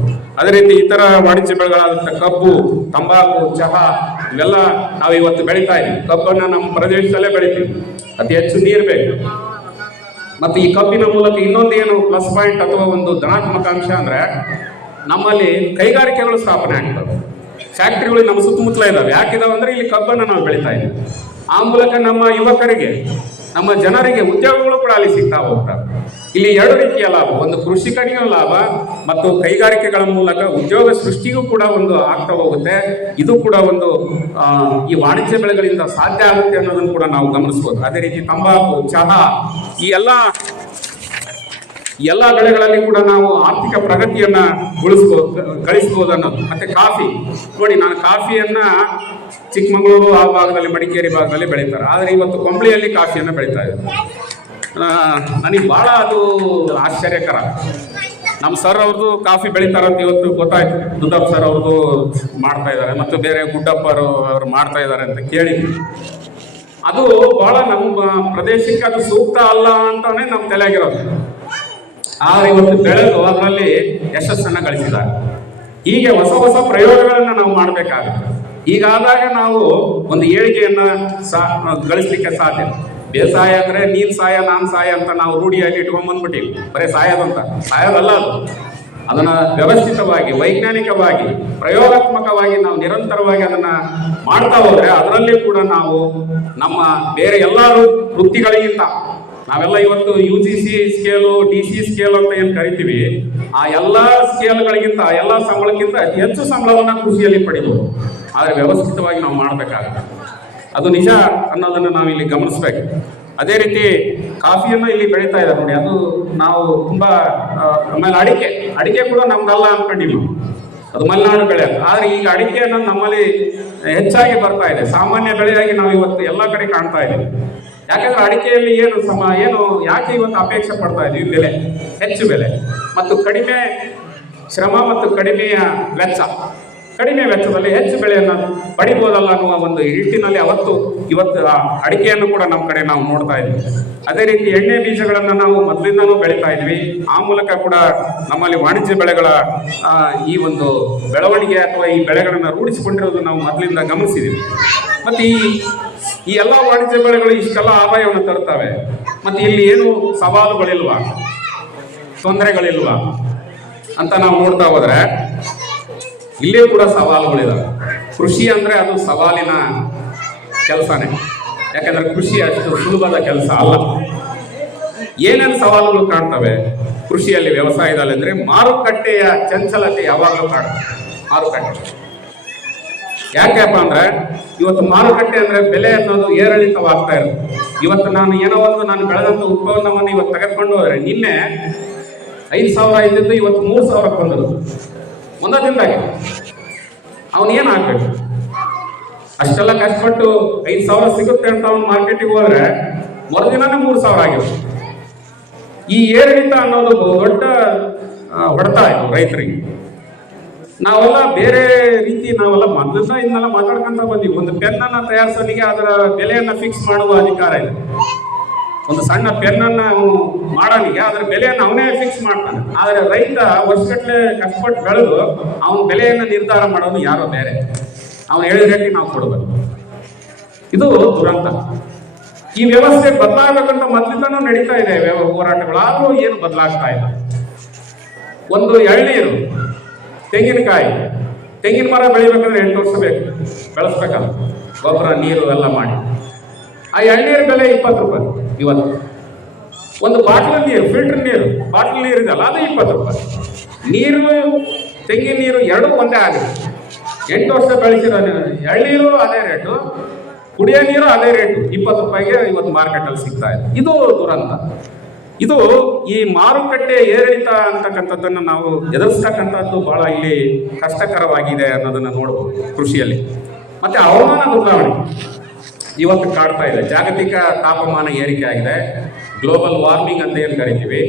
ಅದೇ ರೀತಿ ಇತರ ವಾಣಿಜ್ಯ ಬೆಳೆಗಳಾದಂಥ ಕಬ್ಬು, ತಂಬಾಕು, ಚಹಾ ಇವೆಲ್ಲ ನಾವು ಇವತ್ತು ಬೆಳೀತಾ ಇದ್ದೀವಿ. ಕಬ್ಬನ್ನ ನಮ್ಮ ಪ್ರದೇಶದಲ್ಲೇ ಬೆಳಿತೀವಿ, ಅತಿ ಹೆಚ್ಚು ನೀರು ಬೇಕು. ಮತ್ತು ಈ ಕಬ್ಬಿನ ಮೂಲಕ ಇನ್ನೊಂದು ಏನು ಪ್ಲಸ್ ಪಾಯಿಂಟ್ ಅಥವಾ ಒಂದು ಧನಾತ್ಮಕ ಅಂಶ ಅಂದ್ರೆ ನಮ್ಮಲ್ಲಿ ಕೈಗಾರಿಕೆಗಳು ಸ್ಥಾಪನೆ ಆಗ್ತವೆ, ಫ್ಯಾಕ್ಟ್ರಿಗಳು ನಮ್ಮ ಸುತ್ತಮುತ್ತಲ ಇದಾವೆ. ಯಾಕಿದಾವೆ ಅಂದ್ರೆ ಇಲ್ಲಿ ಕಬ್ಬನ್ನು ನಾವು ಬೆಳೀತಾ ಇದ್ದೀವಿ. ಆ ಮೂಲಕ ನಮ್ಮ ಯುವಕರಿಗೆ, ನಮ್ಮ ಜನರಿಗೆ ಉದ್ಯೋಗಗಳು ಕೂಡ ಅಲ್ಲಿ ಸಿಗ್ತಾ ಹೋಗ್ತವೆ. ಇಲ್ಲಿ ಎರಡು ರೀತಿಯ ಲಾಭ, ಒಂದು ಕೃಷಿಕನಿಗೂ ಲಾಭ ಮತ್ತು ಕೈಗಾರಿಕೆಗಳ ಮೂಲಕ ಉದ್ಯೋಗ ಸೃಷ್ಟಿಗೂ ಕೂಡ ಒಂದು ಆಗ್ತಾ ಹೋಗುತ್ತೆ. ಇದು ಕೂಡ ಒಂದು ಈ ವಾಣಿಜ್ಯ ಬೆಳೆಗಳಿಂದ ಸಾಧ್ಯ ಆಗುತ್ತೆ ಅನ್ನೋದನ್ನು ಕೂಡ ನಾವು ಗಮನಿಸಬಹುದು. ಅದೇ ರೀತಿ ತಂಬಾಕು, ಚಹಾ ಈ ಎಲ್ಲ ಬೆಳೆಗಳಲ್ಲಿ ಕೂಡ ನಾವು ಆರ್ಥಿಕ ಪ್ರಗತಿಯನ್ನ ಗಳಿಸಬಹುದು ಅನ್ನೋದು. ಮತ್ತೆ ಕಾಫಿ ನೋಡಿ, ನಾನು ಕಾಫಿಯನ್ನ ಚಿಕ್ಕಮಗಳೂರು ಆ ಭಾಗದಲ್ಲಿ, ಮಡಿಕೇರಿ ಭಾಗದಲ್ಲಿ ಬೆಳೀತಾರೆ. ಆದರೆ ಇವತ್ತು ಕೊಂಬಳಿಯಲ್ಲಿ ಕಾಫಿಯನ್ನು ಬೆಳೀತಾ ಇದ್ದಾರೆ. ನನಗೆ ಬಹಳ ಅದು ಆಶ್ಚರ್ಯಕರ. ನಮ್ಮ ಸರ್ ಅವ್ರದ್ದು ಕಾಫಿ ಬೆಳೀತಾರಂತ ಇವತ್ತು ಗೊತ್ತಾಯ್ತು. ದುದ್ದಪ್ಪ ಸರ್ ಅವ್ರದ್ದು ಮಾಡ್ತಾ ಇದ್ದಾರೆ ಮತ್ತು ಬೇರೆ ಗುಡ್ಡಪ್ಪರು ಅವರು ಮಾಡ್ತಾ ಇದ್ದಾರೆ ಅಂತ ಕೇಳಿದ್ವಿ. ಅದು ಬಹಳ ನಮ್ಮ ಪ್ರದೇಶಕ್ಕೆ ಅದು ಸೂಕ್ತ ಅಲ್ಲ ಅಂತಾನೆ ನಮ್ಮ ತಲೆಯಾಗಿರೋದು. ಆದರೆ ಇವತ್ತು ಬೆಳೆದು ಅದರಲ್ಲಿ ಯಶಸ್ಸನ್ನು ಗಳಿಸಿದ್ದಾರೆ. ಹೀಗೆ ಹೊಸ ಹೊಸ ಪ್ರಯೋಗಗಳನ್ನು ನಾವು ಮಾಡಬೇಕಾಗುತ್ತೆ. ಹೀಗಾದಾಗ ನಾವು ಒಂದು ಏಳಿಗೆಯನ್ನ ಗಳಿಸ್ಲಿಕ್ಕೆ ಸಾಧ್ಯ. ಬೇಸಾಯ ಅಂದ್ರೆ ನೀನ್ ಸಾಯ ನಾನ್ ಸಾಯ ಅಂತ ನಾವು ರೂಢಿಯಾಗಿ ಇಟ್ಕೊಂಡ್ ಬಂದ್ಬಿಟ್ಟಿವಿ. ಬರೀ ಸಾಯೋದಂತ ಸಾಯೋದಲ್ಲ ಅದು. ಅದನ್ನ ವ್ಯವಸ್ಥಿತವಾಗಿ, ವೈಜ್ಞಾನಿಕವಾಗಿ, ಪ್ರಯೋಗಾತ್ಮಕವಾಗಿ ನಾವು ನಿರಂತರವಾಗಿ ಅದನ್ನ ಮಾಡ್ತಾ ಹೋದ್ರೆ ಅದರಲ್ಲಿ ಕೂಡ ನಾವು ನಮ್ಮ ಬೇರೆ ಎಲ್ಲ ವೃತ್ತಿಗಳಿಗಿಂತ ನಾವೆಲ್ಲ ಇವತ್ತು UGC ಸ್ಕೇಲು, DC ಸ್ಕೇಲ್ ಅಂತ ಏನು ಕರಿತೀವಿ, ಆ ಎಲ್ಲ ಸ್ಕೇಲ್ಗಳಿಗಿಂತ, ಎಲ್ಲ ಸಂಬಳಕ್ಕಿಂತ ಅತಿ ಹೆಚ್ಚು ಸಂಬಳವನ್ನ ಕೃಷಿಯಲ್ಲಿ ಪಡಿಬಹುದು. ಆದರೆ ವ್ಯವಸ್ಥಿತವಾಗಿ ನಾವು ಮಾಡಬೇಕಾಗುತ್ತೆ. ಅದು ನಿಜ ಅನ್ನೋದನ್ನು ನಾವು ಇಲ್ಲಿ ಗಮನಿಸ್ಬೇಕು. ಅದೇ ರೀತಿ ಕಾಫಿಯನ್ನು ಇಲ್ಲಿ ಬೆಳೀತಾ ಇದ್ದಾರೆ ನೋಡಿ, ಅದು ನಾವು ತುಂಬಾ ಆಮೇಲೆ ಅಡಿಕೆ ಕೂಡ ನಮ್ದಲ್ಲ ಅನ್ಕೊಂಡಿವಿ, ಅದು ಮಲೆನಾಡು ಬೆಳೆ. ಆದ್ರೆ ಈಗ ಅಡಿಕೆ ಅನ್ನೋದು ನಮ್ಮಲ್ಲಿ ಹೆಚ್ಚಾಗಿ ಬರ್ತಾ ಇದೆ, ಸಾಮಾನ್ಯ ಬೆಳೆಯಾಗಿ ನಾವು ಇವತ್ತು ಎಲ್ಲ ಕಡೆ ಕಾಣ್ತಾ ಇದ್ದೀವಿ. ಯಾಕಂದ್ರೆ ಅಡಿಕೆಯಲ್ಲಿ ಏನು ಯಾಕೆ ಇವತ್ತು ಅಪೇಕ್ಷೆ ಪಡ್ತಾ ಇದೀವಿ, ಬೆಲೆ, ಹೆಚ್ಚು ಬೆಲೆ ಮತ್ತು ಕಡಿಮೆ ಶ್ರಮ ಮತ್ತು ಕಡಿಮೆ ವೆಚ್ಚದಲ್ಲಿ ಹೆಚ್ಚು ಬೆಳೆಯನ್ನು ಪಡಿಬೋದಲ್ಲ ಅನ್ನುವ ಒಂದು ನಿಟ್ಟಿನಲ್ಲಿ ಇವತ್ತು ಅಡಿಕೆಯನ್ನು ಕೂಡ ನಮ್ಮ ಕಡೆ ನಾವು ನೋಡ್ತಾ ಇದ್ವಿ. ಅದೇ ರೀತಿ ಎಣ್ಣೆ ಬೀಜಗಳನ್ನು ನಾವು ಮೊದಲಿಂದನೂ ಬೆಳೀತಾ ಇದ್ವಿ. ಆ ಮೂಲಕ ಕೂಡ ನಮ್ಮಲ್ಲಿ ವಾಣಿಜ್ಯ ಬೆಳೆಗಳ ಈ ಒಂದು ಬೆಳವಣಿಗೆ ಅಥವಾ ಈ ಬೆಳೆಗಳನ್ನು ರೂಢಿಸಿಕೊಂಡಿರೋದು ನಾವು ಮೊದಲಿಂದ ಗಮನಿಸಿದ್ದೀವಿ. ಮತ್ತು ಈ ಎಲ್ಲ ವಾಣಿಜ್ಯ ಬೆಳೆಗಳು ಇಷ್ಟೆಲ್ಲ ಆದಾಯವನ್ನು ತರುತ್ತವೆ. ಮತ್ತು ಇಲ್ಲಿ ಏನು ಸವಾಲುಗಳಿಲ್ವಾ, ತೊಂದರೆಗಳಿಲ್ವಾ ಅಂತ ನಾವು ನೋಡ್ತಾ ಹೋದ್ರೆ ಇಲ್ಲೇ ಕೂಡ ಸವಾಲುಗಳಿದಾವೆ. ಕೃಷಿ ಅಂದ್ರೆ ಅದು ಸವಾಲಿನ ಕೆಲಸನೇ. ಯಾಕಂದ್ರೆ ಕೃಷಿ ಅಷ್ಟು ಸುಲಭದ ಕೆಲಸ ಅಲ್ಲ. ಏನೇನು ಸವಾಲುಗಳು ಕಾಣ್ತವೆ ಕೃಷಿಯಲ್ಲಿ, ವ್ಯವಸಾಯದಲ್ಲಿ ಅಂದ್ರೆ ಮಾರುಕಟ್ಟೆಯ ಚಂಚಲತೆ ಯಾವಾಗಲೂ ಕಾಣುತ್ತೆ. ಯಾಕೆಪ್ಪ ಅಂದ್ರೆ ಇವತ್ತು ಮಾರುಕಟ್ಟೆ ಅಂದ್ರೆ ಬೆಲೆ ಅನ್ನೋದು ಏರಿಳಿತವಾಗ್ತಾ ಇರುತ್ತೆ. ಇವತ್ತು ನಾನು ಏನೋ ಒಂದು ನಾನು ಬೆಳೆದಂತ ಉತ್ಪನ್ನವನ್ನು ಇವತ್ತು ತೆಗೆದುಕೊಂಡು ಹೋದ್ರೆ ನಿನ್ನೆ 5,000 ಇದ್ದಿದ್ದು ಇವತ್ತು 3,000ಕ್ಕೆ ಬಂದರು ಒಂದೇ ದಿನದಾಗೆ. ಅವನು ಏನಾಗಬೇಕು? ಅಷ್ಟೆಲ್ಲ ಕಷ್ಟಪಟ್ಟು 5,000 ಸಿಗುತ್ತೆ ಅಂತ ಅವ್ನು ಮಾರ್ಕೆಟಿಗೆ ಹೋದ್ರೆ ಮರುದಿನನೇ 3,000 ಆಗಿದೆ. ಈ ಏರಿಳಿತ ಅನ್ನೋದು ದೊಡ್ಡ ಹೊಡೆತ ಇದು ರೈತರಿಗೆ. ನಾವೆಲ್ಲ ಬೇರೆ ರೀತಿ ನಾವೆಲ್ಲ ಮೊದಲಿಂದ ಇದನ್ನೆಲ್ಲ ಮಾತಾಡ್ಕೊಂತ ಬಂದೀವಿ. ಒಂದು ಪೆನ್ನನ್ನು ತಯಾರಿಸೋನಿಗೆ ಅದರ ಬೆಲೆಯನ್ನು ಫಿಕ್ಸ್ ಮಾಡುವ ಅಧಿಕಾರ ಇದೆ. ಒಂದು ಸಣ್ಣ ಪೆನ್ನನ್ನು ಅವನು ಮಾಡೋನಿಗೆ ಅದರ ಬೆಲೆಯನ್ನು ಅವನೇ ಫಿಕ್ಸ್ ಮಾಡ್ತಾನೆ. ಆದರೆ ರೈತ ವರ್ಷಗಟ್ಟಲೆ ಕಷ್ಟಪಟ್ಟು ಬೆಳೆದು ಅವನ ಬೆಲೆಯನ್ನು ನಿರ್ಧಾರ ಮಾಡೋನು ಯಾರೋ ಬೇರೆ. ಅವನು ಹೇಳಿದ ರೇಟಿಗೆ ನಾವು ಕೊಡಬೇಕು. ಇದು ದುರಂತ. ಈ ವ್ಯವಸ್ಥೆ ಬದಲಾಗಬೇಕಂತ ಮೊದಲಿಂದನೂ ನಡೀತಾ ಇದೆ ಹೋರಾಟಗಳು, ಆದರೂ ಏನು ಬದಲಾಗ್ತಾ ಇಲ್ಲ. ಒಂದು ಎಳ್ನೀರು, ತೆಂಗಿನಕಾಯಿ, ತೆಂಗಿನ ಮರ ಬೆಳಿಬೇಕಂದ್ರೆ 8 ವರ್ಷ ಬೇಕು, ಬೆಳೆಸ್ಬೇಕಲ್ಲ, ಗೊಬ್ಬರ ನೀರು ಎಲ್ಲ ಮಾಡಿ. ಆ ಎಳ್ನೀರು ಬೆಲೆ 20 ರೂಪಾಯಿ ಇವತ್ತು. ಒಂದು ಬಾಟ್ಲ್ ನೀರು, ಫಿಲ್ಟರ್ ನೀರು, ಬಾಟ್ಲ್ ನೀರು ಇದೆಯಲ್ಲ ಅದು 20 ರೂಪಾಯಿ. ನೀರು, ತೆಂಗಿನ ನೀರು ಎರಡೂ ಒಂದೇ ಆಗಿದೆ. 8 ವರ್ಷ ಬೆಳೆಸಿರೋ ಎಳ್ನೀರು ಅದೇ ರೇಟು, ಕುಡಿಯೋ ನೀರು ಅದೇ ರೇಟು, 20 ರೂಪಾಯಿಗೆ ಇವತ್ತು ಮಾರ್ಕೆಟಲ್ಲಿ ಸಿಗ್ತಾ ಇದೆ. ಇದು ದುರಂತ. ಇದು ಈ ಮಾರುಕಟ್ಟೆ ಏರಿಳಿತ ಅಂತಕ್ಕಂಥದ್ದನ್ನು ನಾವು ಎದುರಿಸ್ತಕ್ಕಂಥದ್ದು ಬಹಳ ಇಲ್ಲಿ ಕಷ್ಟಕರವಾಗಿದೆ ಅನ್ನೋದನ್ನು ನೋಡ್ಬೋದು ಕೃಷಿಯಲ್ಲಿ. ಮತ್ತೆ ಹವಾಮಾನ ಬದಲಾವಣೆ ಇವತ್ತು ಕಾಡ್ತಾ ಇದೆ. ಜಾಗತಿಕ ತಾಪಮಾನ ಏರಿಕೆ ಆಗಿದೆ, ಗ್ಲೋಬಲ್ ವಾರ್ಮಿಂಗ್ ಅಂತ ಏನು ಕರಿತೀವಿ.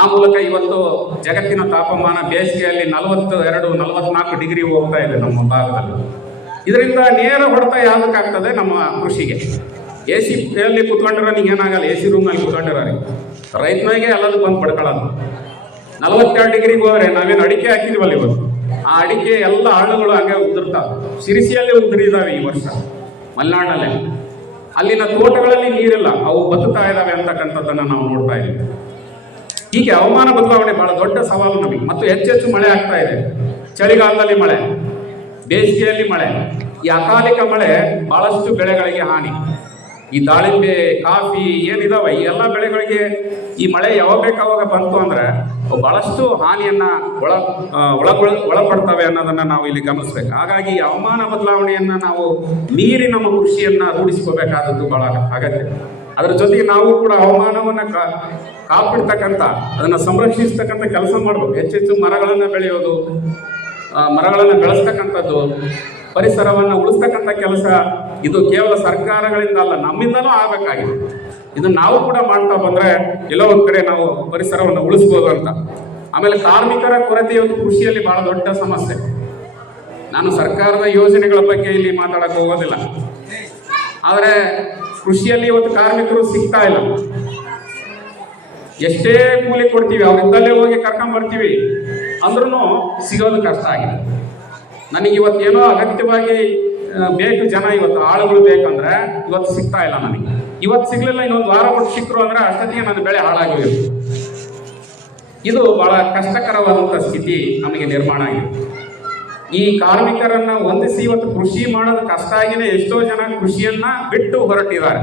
ಆ ಮೂಲಕ ಇವತ್ತು ಜಗತ್ತಿನ ತಾಪಮಾನ ಬೇಸಿಗೆಯಲ್ಲಿ 42-44 ಡಿಗ್ರಿ ಹೋಗ್ತಾ ಇದೆ ನಮ್ಮ ಭಾಗದಲ್ಲಿ. ಇದರಿಂದ ನೇರ ಹೊಡೆತ ಯಾವುದಕ್ಕಾಗ್ತದೆ? ನಮ್ಮ ಕೃಷಿಗೆ. ಎ ಸಿಯಲ್ಲಿ ಕುತ್ಕೊಂಡಿರೋನಿಗೆ ಏನಾಗಲ್ಲ, ಎ ಸಿ ರೂಮ್ನಲ್ಲಿ ಕುತ್ಕೊಂಡಿರೋನಿಗೆ. ರೈತನಿಗೆ ಎಲ್ಲದೂ ಬಂದು ಪಡ್ಕೊಳ್ಳೋದು. 42 ಡಿಗ್ರಿಗೆ ಹೋದರೆ ನಾವೇನು ಅಡಿಕೆ ಹಾಕಿದ್ವಲ್ಲ ಇವತ್ತು, ಆ ಅಡಿಕೆ ಎಲ್ಲ ಹಣ್ಣುಗಳು ಹಾಗೆ ಉದುರ್ತಾವೆ. ಶಿರಸಿಯಲ್ಲಿ ಉದುರಿದಾವೆ ಈ ವರ್ಷ ಮಲೆನಾಡಿನಲ್ಲೇ. ಅಲ್ಲಿನ ತೋಟಗಳಲ್ಲಿ ನೀರಿಲ್ಲ, ಅವು ಬದುಕ್ತಾ ಇದ್ದಾವೆ ಅಂತಕ್ಕಂಥದ್ದನ್ನು ನಾವು ನೋಡ್ತಾ ಇದ್ದೀವಿ. ಹೀಗೆ ಹವಾಮಾನ ಬದಲಾವಣೆ ಬಹಳ ದೊಡ್ಡ ಸವಾಲು ನಮಗೆ. ಮತ್ತು ಹೆಚ್ಚೆಚ್ಚು ಮಳೆ ಆಗ್ತಾ ಇದೆ. ಚಳಿಗಾಲದಲ್ಲಿ ಮಳೆ, ಬೇಸಿಗೆಯಲ್ಲಿ ಮಳೆ. ಈ ಅಕಾಲಿಕ ಮಳೆ ಬಹಳಷ್ಟು ಬೆಳೆಗಳಿಗೆ ಹಾನಿ. ಈ ದಾಳಿಂಬೆ, ಕಾಫಿ ಏನಿದಾವೆ ಈ ಎಲ್ಲ ಬೆಳೆಗಳಿಗೆ ಈ ಮಳೆ ಯಾವಾಗ ಬೇಕಾವಾಗ ಬಂತು ಅಂದ್ರೆ ಬಹಳಷ್ಟು ಹಾನಿಯನ್ನ ಒಳಪಡ್ತವೆ ಅನ್ನೋದನ್ನ ನಾವು ಇಲ್ಲಿ ಗಮನಿಸ್ಬೇಕು. ಹಾಗಾಗಿ ಹವಾಮಾನ ಬದಲಾವಣೆಯನ್ನ ನಾವು ಮೀರಿ ನಮ್ಮ ಕೃಷಿಯನ್ನ ರೂಢಿಸ್ಕೋಬೇಕಾದದ್ದು ಬಹಳ ಅಗತ್ಯ. ಅದರ ಜೊತೆಗೆ ನಾವು ಕೂಡ ಹವಾಮಾನವನ್ನ ಕಾಪಿಡ್ತಕ್ಕಂಥ, ಅದನ್ನ ಸಂರಕ್ಷಿಸ್ತಕ್ಕಂಥ ಕೆಲಸ ಮಾಡ್ಬೇಕು. ಹೆಚ್ಚೆಚ್ಚು ಮರಗಳನ್ನು ಬೆಳೆಯೋದು, ಮರಗಳನ್ನು ಬೆಳೆಸ್ತಕ್ಕಂಥದ್ದು, ಪರಿಸರವನ್ನು ಉಳಿಸ್ತಕ್ಕಂಥ ಕೆಲಸ ಇದು ಕೇವಲ ಸರ್ಕಾರಗಳಿಂದ ಅಲ್ಲ, ನಮ್ಮಿಂದನೂ ಆಗಬೇಕಾಗಿದೆ. ಇದನ್ನು ನಾವು ಕೂಡ ಮಾಡ್ತಾ ಬಂದರೆ ಎಲ್ಲೋ ಒಂದು ಕಡೆ ನಾವು ಪರಿಸರವನ್ನು ಉಳಿಸ್ಬೋದು ಅಂತ. ಆಮೇಲೆ ಕಾರ್ಮಿಕರ ಕೊರತೆ ಇವತ್ತು ಕೃಷಿಯಲ್ಲಿ ಬಹಳ ದೊಡ್ಡ ಸಮಸ್ಯೆ. ನಾನು ಸರ್ಕಾರದ ಯೋಜನೆಗಳ ಬಗ್ಗೆ ಇಲ್ಲಿ ಮಾತಾಡಕ್ಕೆ ಹೋಗೋದಿಲ್ಲ, ಆದರೆ ಕೃಷಿಯಲ್ಲಿ ಇವತ್ತು ಕಾರ್ಮಿಕರು ಸಿಗ್ತಾ ಇಲ್ಲ. ಎಷ್ಟೇ ಕೂಲಿ ಕೊಡ್ತೀವಿ, ಅವರಿಂದಲೇ ಹೋಗಿ ಕರ್ಕೊಂಡ್ಬರ್ತೀವಿ ಅಂದ್ರೂ ಸಿಗೋದು ಕಷ್ಟ ಆಗಿದೆ. ನನಗೆ ಇವತ್ತೇನೋ ಅಗತ್ಯವಾಗಿ ಬೇಕು ಜನ, ಇವತ್ತು ಆಳುಗಳು ಬೇಕಂದ್ರೆ ಇವತ್ತು ಸಿಗ್ತಾ ಇಲ್ಲ ನನಗೆ. ಇವತ್ತು ಸಿಗ್ಲಿಲ್ಲ, ಇನ್ನೊಂದು ವಾರ ಬಿಟ್ಟು ಸಿಕ್ಕರು ಅಂದ್ರೆ ಅಷ್ಟೊತ್ತಿಗೆ ನನ್ನ ಬೆಳೆ ಹಾಳಾಗಿರುತ್ತೆ. ಇದು ಬಹಳ ಕಷ್ಟಕರವಾದಂಥ ಸ್ಥಿತಿ ನಮಗೆ ನಿರ್ಮಾಣ ಆಗಿದೆ. ಈ ಕಾರ್ಮಿಕರನ್ನ ಹೊಂದಿಸಿ ಇವತ್ತು ಕೃಷಿ ಮಾಡೋದು ಕಷ್ಟ ಆಗಿನೇ ಎಷ್ಟೋ ಜನ ಕೃಷಿಯನ್ನ ಬಿಟ್ಟು ಹೊರಟಿದ್ದಾರೆ,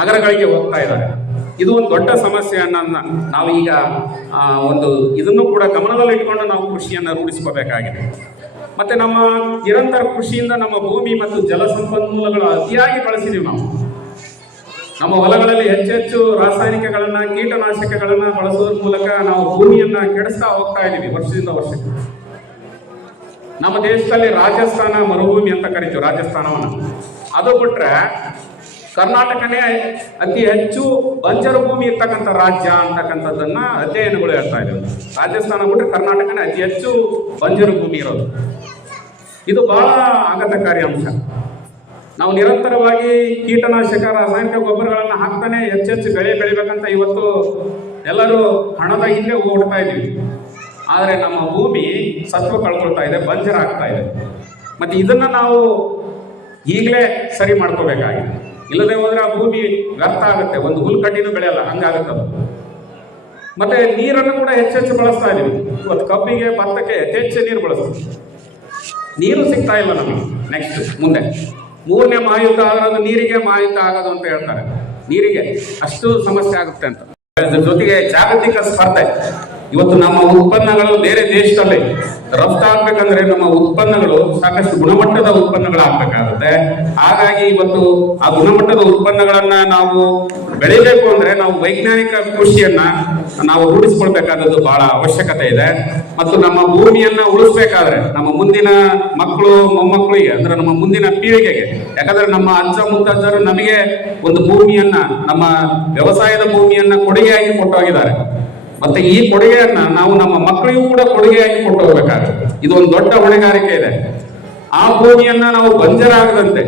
ನಗರಗಳಿಗೆ ಹೋಗ್ತಾ ಇದ್ದಾರೆ. ಇದು ಒಂದು ದೊಡ್ಡ ಸಮಸ್ಯೆಯನ್ನ ನಾವೀಗ ಒಂದು ಇದನ್ನು ಕೂಡ ಗಮನದಲ್ಲಿ ಇಟ್ಕೊಂಡು ನಾವು ಕೃಷಿಯನ್ನು ರೂಢಿಸ್ಕೋಬೇಕಾಗಿದೆ. ಮತ್ತೆ ನಮ್ಮ ನಿರಂತರ ಕೃಷಿಯಿಂದ ನಮ್ಮ ಭೂಮಿ ಮತ್ತು ಜಲ ಸಂಪನ್ಮೂಲಗಳು ಅತಿಯಾಗಿ ಬಳಸಿದೀವಿ ನಾವು. ನಮ್ಮ ಹೊಲಗಳಲ್ಲಿ ಹೆಚ್ಚೆಚ್ಚು ರಾಸಾಯನಿಕಗಳನ್ನ, ಕೀಟನಾಶಕಗಳನ್ನ ಬಳಸೋದ್ರ ಮೂಲಕ ನಾವು ಭೂಮಿಯನ್ನ ಕೆಡಿಸ್ತಾ ಹೋಗ್ತಾ ಇದ್ದೀವಿ ವರ್ಷದಿಂದ ವರ್ಷಕ್ಕೆ. ನಮ್ಮ ದೇಶದಲ್ಲಿ ರಾಜಸ್ಥಾನ ಮರುಭೂಮಿ ಅಂತ ಕರಿತೀವಿ, ರಾಜಸ್ಥಾನವನ್ನು. ಅದು ಬಿಟ್ರೆ ಕರ್ನಾಟಕನೇ ಅತಿ ಹೆಚ್ಚು ಬಂಜರು ಭೂಮಿ ಇರ್ತಕ್ಕಂಥ ರಾಜ್ಯ ಅಂತಕ್ಕಂಥದ್ದನ್ನ ಅಧ್ಯಯನಗಳು ಹೇಳ್ತಾ ಇದ್ದೇವೆ. ರಾಜಸ್ಥಾನ ಬಿಟ್ಟರೆ ಕರ್ನಾಟಕನೇ ಅತಿ ಹೆಚ್ಚು ಬಂಜರು ಭೂಮಿ ಇರೋದು. ಇದು ಬಹಳ ಆಘಾತಕಾರಿ ಅಂಶ. ನಾವು ನಿರಂತರವಾಗಿ ಕೀಟನಾಶಕ, ರಾಸಾಯನಿಕ ಗೊಬ್ಬರಗಳನ್ನು ಹಾಕ್ತಾನೆ ಹೆಚ್ಚೆಚ್ಚು ಬೆಳೆ ಬೆಳಿಬೇಕಂತ ಇವತ್ತು ಎಲ್ಲರೂ ಹಣದ ಹಿಂದೆ ಓಡ್ತಾ ಇದ್ದೀವಿ. ಆದರೆ ನಮ್ಮ ಭೂಮಿ ಸತ್ವ ಕಳ್ಕೊಳ್ತಾ ಇದೆ, ಬಂಜರ ಆಗ್ತಾ ಇದೆ. ಮತ್ತು ಇದನ್ನು ನಾವು ಈಗಲೇ ಸರಿ ಮಾಡ್ಕೋಬೇಕಾಗಿದೆ. ಇಲ್ಲದೆ ಹೋದರೆ ಆ ಭೂಮಿ ವ್ಯರ್ಥ ಆಗುತ್ತೆ, ಒಂದು ಹುಲ್ಕಡ್ಡಿನೂ ಬೆಳೆಯಲ್ಲ, ಹಂಗಾಗುತ್ತೆ. ಮತ್ತೆ ನೀರನ್ನು ಕೂಡ ಹೆಚ್ಚೆಚ್ಚು ಬಳಸ್ತಾ ಇದ್ದೀವಿ. ಇವತ್ತು ಕಬ್ಬಿಗೆ, ಭತ್ತಕ್ಕೆ ಹೆಚ್ಚು ನೀರು ಬಳಸ್ತೀವಿ, ನೀರು ಸಿಗ್ತಾ ಇಲ್ಲ ನಮಗೆ. ನೆಕ್ಸ್ಟ್ ಮುಂದೆ 3ನೇ ಮಹಾಯುದ್ಧ ಆಗೋದು ನೀರಿಗೆ ಮಹಾಯುದ್ಧ ಆಗೋದು ಅಂತ ಹೇಳ್ತಾರೆ. ನೀರಿಗೆ ಅಷ್ಟು ಸಮಸ್ಯೆ ಆಗುತ್ತೆ ಅಂತ. ಅದ್ರ ಜೊತೆಗೆ ಜಾಗತಿಕ ಸ್ಪರ್ಧೆ. ಇವತ್ತು ನಮ್ಮ ಉತ್ಪನ್ನಗಳು ಬೇರೆ ದೇಶದಲ್ಲಿ ರಫ್ತಾಗಬೇಕಂದ್ರೆ ನಮ್ಮ ಉತ್ಪನ್ನಗಳು ಸಾಕಷ್ಟು ಗುಣಮಟ್ಟದ ಉತ್ಪನ್ನಗಳಾಗಬೇಕಾಗುತ್ತೆ. ಹಾಗಾಗಿ ಇವತ್ತು ಆ ಗುಣಮಟ್ಟದ ಉತ್ಪನ್ನಗಳನ್ನ ನಾವು ಬೆಳಿಬೇಕು ಅಂದ್ರೆ ನಾವು ವೈಜ್ಞಾನಿಕ ಕೃಷಿಯನ್ನ ನಾವು ರೂಢಿಸ್ಕೊಳ್ಬೇಕಾದದ್ದು ಬಹಳ ಅವಶ್ಯಕತೆ ಇದೆ. ಮತ್ತು ನಮ್ಮ ಭೂಮಿಯನ್ನ ಉಳಿಸ್ಬೇಕಾದ್ರೆ ನಮ್ಮ ಮುಂದಿನ ಮಕ್ಕಳು ಮೊಮ್ಮಕ್ಕಳಿಗೆ ಅಂದ್ರೆ ನಮ್ಮ ಮುಂದಿನ ಪೀಳಿಗೆಗೆ, ಯಾಕಂದ್ರೆ ನಮ್ಮ ಅಜ್ಜ ಮುತ್ತಜ್ಜರು ನಮಗೆ ಒಂದು ಭೂಮಿಯನ್ನ, ನಮ್ಮ ವ್ಯವಸಾಯದ ಭೂಮಿಯನ್ನ ಕೊಡುಗೆಯಾಗಿ ಕೊಟ್ಟೋಗಿದ್ದಾರೆ. ಮತ್ತೆ ಈ ಕೊಡುಗೆಯನ್ನ ನಾವು ನಮ್ಮ ಮಕ್ಕಳಿಗೂ ಕೂಡ ಕೊಡುಗೆಯಾಗಿ ಕೊಟ್ಟು ಹೋಗ್ಬೇಕಾಗುತ್ತೆ. ಇದು ಒಂದು ದೊಡ್ಡ ಹೊಣೆಗಾರಿಕೆ ಇದೆ. ಆ ಭೂಮಿಯನ್ನ ನಾವು ಬಂಜರಾಗದಂತೆ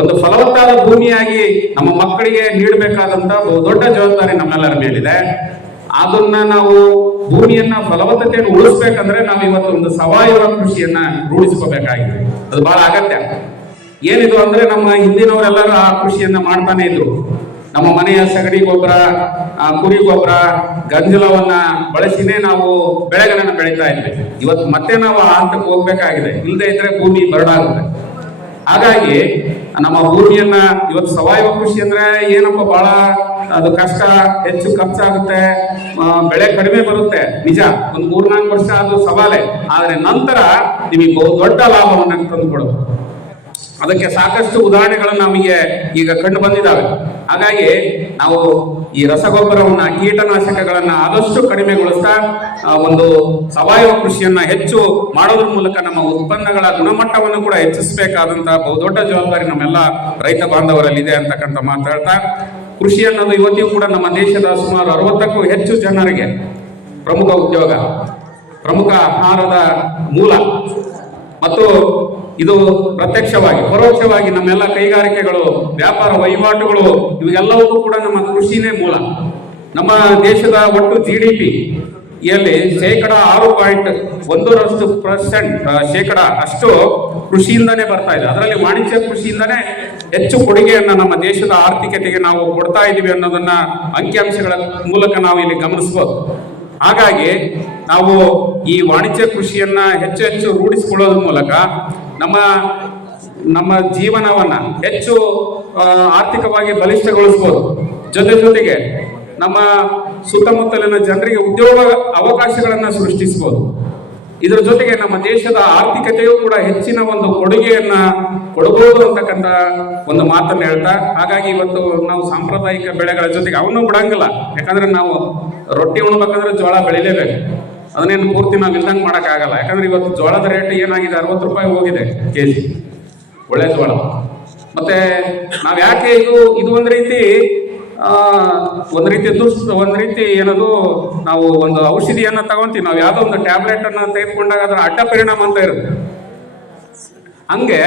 ಒಂದು ಫಲವತ್ತಾದ ಭೂಮಿಯಾಗಿ ನಮ್ಮ ಮಕ್ಕಳಿಗೆ ನೀಡಬೇಕಾದಂತ ದೊಡ್ಡ ಜವಾಬ್ದಾರಿ ನಮ್ಮೆಲ್ಲರ ಮೇಲಿದೆ. ಅದನ್ನ ನಾವು ಭೂಮಿಯನ್ನ ಫಲವತ್ತತೆಯನ್ನು ಉಳಿಸ್ಬೇಕಂದ್ರೆ ನಾವು ಇವತ್ತು ಒಂದು ಸಾವಯವ ಕೃಷಿಯನ್ನ ರೂಢಿಸ್ಕೋಬೇಕಾಗಿದೆ. ಅದು ಬಹಳ ಅಗತ್ಯ. ಏನಿದು ಅಂದ್ರೆ ನಮ್ಮ ಹಿಂದಿನವರೆಲ್ಲರೂ ಆ ಕೃಷಿಯನ್ನ ಮಾಡ್ತಾನೆ ಇದ್ರು. ನಮ್ಮ ಮನೆಯ ಸಗಣಿ ಗೊಬ್ಬರ, ಕುರಿ ಗೊಬ್ಬರ, ಗಂಜಲವನ್ನ ಬಳಸಿನೇ ನಾವು ಬೆಳೆಗಳನ್ನ ಬೆಳೀತಾ ಇದ್ವಿ. ಇವತ್ತು ಮತ್ತೆ ನಾವು ಆ ಹಂತಕ್ಕೆ ಹೋಗ್ಬೇಕಾಗಿದೆ. ಇಲ್ಲದೆ ಇದ್ರೆ ಭೂಮಿ ಬರಡಾಗುತ್ತೆ. ಹಾಗಾಗಿ ನಮ್ಮ ಭೂಮಿಯನ್ನ ಇವತ್ತು ಸಾವಯವ ಕೃಷಿ ಅಂದ್ರೆ ಏನಪ್ಪ ಬಹಳ ಅದು ಕಷ್ಟ, ಹೆಚ್ಚು ಖರ್ಚಾಗುತ್ತೆ, ಬೆಳೆ ಕಡಿಮೆ ಬರುತ್ತೆ. ನಿಜ, ಒಂದು 3-4 ವರ್ಷ ಅದು ಸವಾಲೆ. ಆದ್ರೆ ನಂತರ ನಿಮಗೆ ದೊಡ್ಡ ಲಾಭವನ್ನ ತಂದುಕೊಡುತ್ತೆ. ಅದಕ್ಕೆ ಸಾಕಷ್ಟು ಉದಾಹರಣೆಗಳು ನಮಗೆ ಈಗ ಕಂಡು ಬಂದಿದ್ದಾವೆ. ಹಾಗಾಗಿ ನಾವು ಈ ರಸಗೊಬ್ಬರವನ್ನ, ಕೀಟನಾಶಕಗಳನ್ನ ಆದಷ್ಟು ಕಡಿಮೆಗೊಳಿಸ್ತಾ ಒಂದು ಸಾವಯವ ಕೃಷಿಯನ್ನ ಹೆಚ್ಚು ಮಾಡೋದ್ರ ಮೂಲಕ ನಮ್ಮ ಉತ್ಪನ್ನಗಳ ಗುಣಮಟ್ಟವನ್ನು ಕೂಡ ಹೆಚ್ಚಿಸಬೇಕಾದಂತಹ ಬಹುದೊಡ್ಡ ಜವಾಬ್ದಾರಿ ನಮ್ಮೆಲ್ಲ ರೈತ ಬಾಂಧವರಲ್ಲಿದೆ ಅಂತಕ್ಕಂಥ ಮಾತಾಡ್ತಾ, ಕೃಷಿ ಅನ್ನೋದು ಇವತ್ತಿಗೂ ಕೂಡ ನಮ್ಮ ದೇಶದ ಸುಮಾರು 60ಕ್ಕೂ ಹೆಚ್ಚು ಜನರಿಗೆ ಪ್ರಮುಖ ಉದ್ಯೋಗ, ಪ್ರಮುಖ ಆಹಾರದ ಮೂಲ. ಮತ್ತು ಇದು ಪ್ರತ್ಯಕ್ಷವಾಗಿ ಪರೋಕ್ಷವಾಗಿ ನಮ್ಮೆಲ್ಲ ಕೈಗಾರಿಕೆಗಳು, ವ್ಯಾಪಾರ ವಹಿವಾಟುಗಳು ಇವೆಲ್ಲವೂ ಕೂಡ ನಮ್ಮ ಕೃಷಿನೇ ಮೂಲ. ನಮ್ಮ ದೇಶದ ಒಟ್ಟು GDP ಯಲ್ಲಿ 6.1% ಅಷ್ಟು ಕೃಷಿಯಿಂದನೇ ಬರ್ತಾ ಇದೆ. ಅದರಲ್ಲಿ ವಾಣಿಜ್ಯ ಕೃಷಿಯಿಂದನೇ ಹೆಚ್ಚು ಕೊಡುಗೆಯನ್ನ ನಮ್ಮ ದೇಶದ ಆರ್ಥಿಕತೆಗೆ ನಾವು ಕೊಡ್ತಾ ಇದೀವಿ ಅನ್ನೋದನ್ನ ಅಂಕಿಅಂಶಗಳ ಮೂಲಕ ನಾವು ಇಲ್ಲಿ ಗಮನಿಸಬಹುದು. ಹಾಗಾಗಿ ನಾವು ಈ ವಾಣಿಜ್ಯ ಕೃಷಿಯನ್ನ ಹೆಚ್ಚು ಹೆಚ್ಚು ರೂಢಿಸಿಕೊಳ್ಳೋದ್ರ ಮೂಲಕ ನಮ್ಮ ಜೀವನವನ್ನ ಹೆಚ್ಚು ಆರ್ಥಿಕವಾಗಿ ಬಲಿಷ್ಠಗೊಳಿಸಬಹುದು. ಜೊತೆಗೆ ನಮ್ಮ ಸುತ್ತಮುತ್ತಲಿನ ಜನರಿಗೆ ಉದ್ಯೋಗ ಅವಕಾಶಗಳನ್ನ ಸೃಷ್ಟಿಸಬಹುದು. ಇದರ ಜೊತೆಗೆ ನಮ್ಮ ದೇಶದ ಆರ್ಥಿಕತೆಯೂ ಕೂಡ ಹೆಚ್ಚಿನ ಒಂದು ಕೊಡುಗೆಯನ್ನ ಕೊಡಬಹುದು ಅಂತಕ್ಕಂಥ ಒಂದು ಮಾತನ್ನ ಹೇಳ್ತಾ, ಹಾಗಾಗಿ ಇವತ್ತು ನಾವು ಸಾಂಪ್ರದಾಯಿಕ ಬೆಳೆಗಳ ಜೊತೆಗೆ ಅವನು ಬಿಡಂಗಿಲ್ಲ. ಯಾಕಂದ್ರೆ ನಾವು ರೊಟ್ಟಿ ಉಣ್ಬೇಕಂದ್ರೆ ಜೋಳ ಬೆಳಿಲೇಬೇಕು. ಅದನ್ನೇನು ಪೂರ್ತಿ ನಾವು ಇಲ್ದಂಗೆ ಮಾಡೋಕ್ಕಾಗಲ್ಲ. ಯಾಕಂದ್ರೆ ಇವತ್ತು ಜೋಳದ ರೇಟ್ ಏನಾಗಿದೆ, 60 ರೂಪಾಯಿ ಹೋಗಿದೆ kg, ಒಳ್ಳೆ ಜೋಳ. ಮತ್ತೆ ನಾವ್ ಯಾಕೆ ಇದು ಒಂದು ರೀತಿ ಏನದು, ನಾವು ಒಂದು ಔಷಧಿಯನ್ನ ತಗೊಂತೀವಿ, ನಾವು ಯಾವ್ದೋ ಒಂದು ಟ್ಯಾಬ್ಲೆಟ್ ಅನ್ನ ತೆಗೆದುಕೊಂಡಾಗ ಅದರ ಅಡ್ಡ ಪರಿಣಾಮ ಅಂತ ಇರುತ್ತೆ. ಹಂಗೆ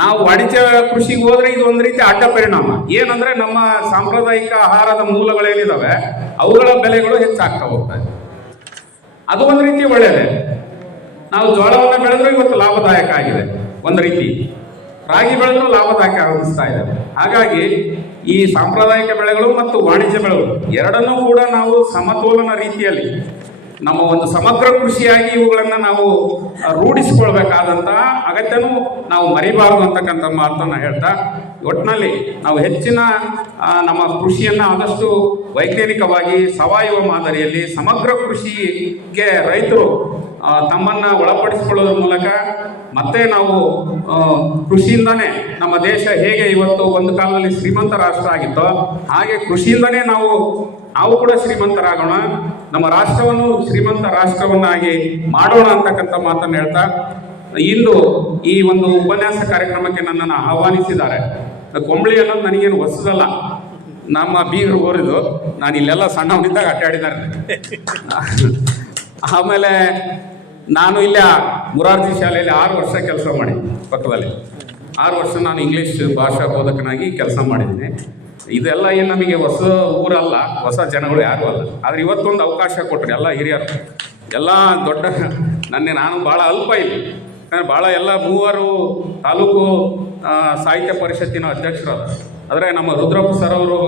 ನಾವು ವಾಣಿಜ್ಯ ಕೃಷಿಗೆ ಹೋದ್ರೆ ಇದು ಒಂದು ರೀತಿ ಅಡ್ಡ ಪರಿಣಾಮ. ಏನಂದ್ರೆ ನಮ್ಮ ಸಾಂಪ್ರದಾಯಿಕ ಆಹಾರದ ಮೂಲಗಳೇನಿದಾವೆ ಅವುಗಳ ಬೆಲೆಗಳು ಹೆಚ್ಚಾಗ್ತಾ ಹೋಗ್ತದೆ. ಅದು ಒಂದು ರೀತಿ ಒಳ್ಳೆಯದೇ. ನಾವು ಜೋಳವನ್ನು ಬೆಳೆದ್ರೆ ಇವತ್ತು ಲಾಭದಾಯಕ ಆಗಿದೆ, ಒಂದು ರೀತಿ ರಾಗಿ ಬೆಳೆದ್ರು ಲಾಭದಾಯಕ ಅನಿಸ್ತಾ ಇದೆ. ಹಾಗಾಗಿ ಈ ಸಾಂಪ್ರದಾಯಿಕ ಬೆಳೆಗಳು ಮತ್ತು ವಾಣಿಜ್ಯ ಬೆಳೆಗಳು ಎರಡನ್ನೂ ಕೂಡ ನಾವು ಸಮತೋಲನ ರೀತಿಯಲ್ಲಿ ನಮ್ಮ ಒಂದು ಸಮಗ್ರ ಕೃಷಿಯಾಗಿ ಇವುಗಳನ್ನ ನಾವು ರೂಢಿಸಿಕೊಳ್ಬೇಕಾದಂತಹ ಅಗತ್ಯನೂ ನಾವು ಮರಿಬಾರದು ಅಂತಕ್ಕಂಥ ಮಾತನ್ನ ಹೇಳ್ತಾ, ಒಟ್ಟಿನಲ್ಲಿ ನಾವು ಹೆಚ್ಚಿನ ನಮ್ಮ ಕೃಷಿಯನ್ನ ಆದಷ್ಟು ವೈಜ್ಞಾನಿಕವಾಗಿ ಸಾವಯವ ಮಾದರಿಯಲ್ಲಿ ಸಮಗ್ರ ಕೃಷಿಗೆ ರೈತರು ತಮ್ಮನ್ನ ಒಳಪಡಿಸಿಕೊಳ್ಳೋದ್ರ ಮೂಲಕ ಮತ್ತೆ ನಾವು ಕೃಷಿಯಿಂದನೇ ನಮ್ಮ ದೇಶ ಹೇಗೆ ಇವತ್ತು ಒಂದು ಕಾಲದಲ್ಲಿ ಶ್ರೀಮಂತ ರಾಷ್ಟ್ರ ಆಗಿತ್ತೋ ಹಾಗೆ ಕೃಷಿಯಿಂದನೇ ನಾವು ಕೂಡ ಶ್ರೀಮಂತರಾಗೋಣ, ನಮ್ಮ ರಾಷ್ಟ್ರವನ್ನು ಶ್ರೀಮಂತ ರಾಷ್ಟ್ರವನ್ನಾಗಿ ಮಾಡೋಣ ಅಂತಕ್ಕಂಥ ಮಾತನ್ನು ಹೇಳ್ತಾ, ಇಂದು ಈ ಒಂದು ಉಪನ್ಯಾಸ ಕಾರ್ಯಕ್ರಮಕ್ಕೆ ನನ್ನನ್ನು ಆಹ್ವಾನಿಸಿದ್ದಾರೆ. ಕೊಂಬಳಿ ಅನ್ನೋದು ನನಗೇನು ಹೊಸದಲ್ಲ, ನಮ್ಮ ಬೀಗರು ಓರಿದು, ನಾನು ಇಲ್ಲೆಲ್ಲ ಸಣ್ಣವನಿದ್ದಾಗ ಅಡ್ಡಾಡಿದ್ದಾರೆ. ಆಮೇಲೆ ನಾನು ಇಲ್ಲೇ ಮುರಾರ್ಜಿ ಶಾಲೆಯಲ್ಲಿ 6 ವರ್ಷ ಕೆಲಸ ಮಾಡಿ, ಪಕ್ಕದಲ್ಲಿ 6 ವರ್ಷ ನಾನು ಇಂಗ್ಲೀಷ್ ಭಾಷಾ ಬೋಧಕನಾಗಿ ಕೆಲಸ ಮಾಡಿದ್ದೀನಿ. ಇದೆಲ್ಲ ಏನು ನಮಗೆ ಹೊಸ ಊರಲ್ಲ, ಹೊಸ ಜನಗಳು ಯಾರು ಅಲ್ಲ. ಆದರೆ ಇವತ್ತೊಂದು ಅವಕಾಶ ಕೊಟ್ಟರೆ ಎಲ್ಲ ಹಿರಿಯರು, ಎಲ್ಲ ದೊಡ್ಡ ನಾನು ಭಾಳ ಅಲ್ಪ ಇಲ್ಲಿ, ಭಾಳ ಎಲ್ಲ 3 ತಾಲೂಕು ಸಾಹಿತ್ಯ ಪರಿಷತ್ತಿನ ಅಧ್ಯಕ್ಷರಾದ. ಆದರೆ ನಮ್ಮ ರುದ್ರಪ್ಪ ಸರ್ ಅವರು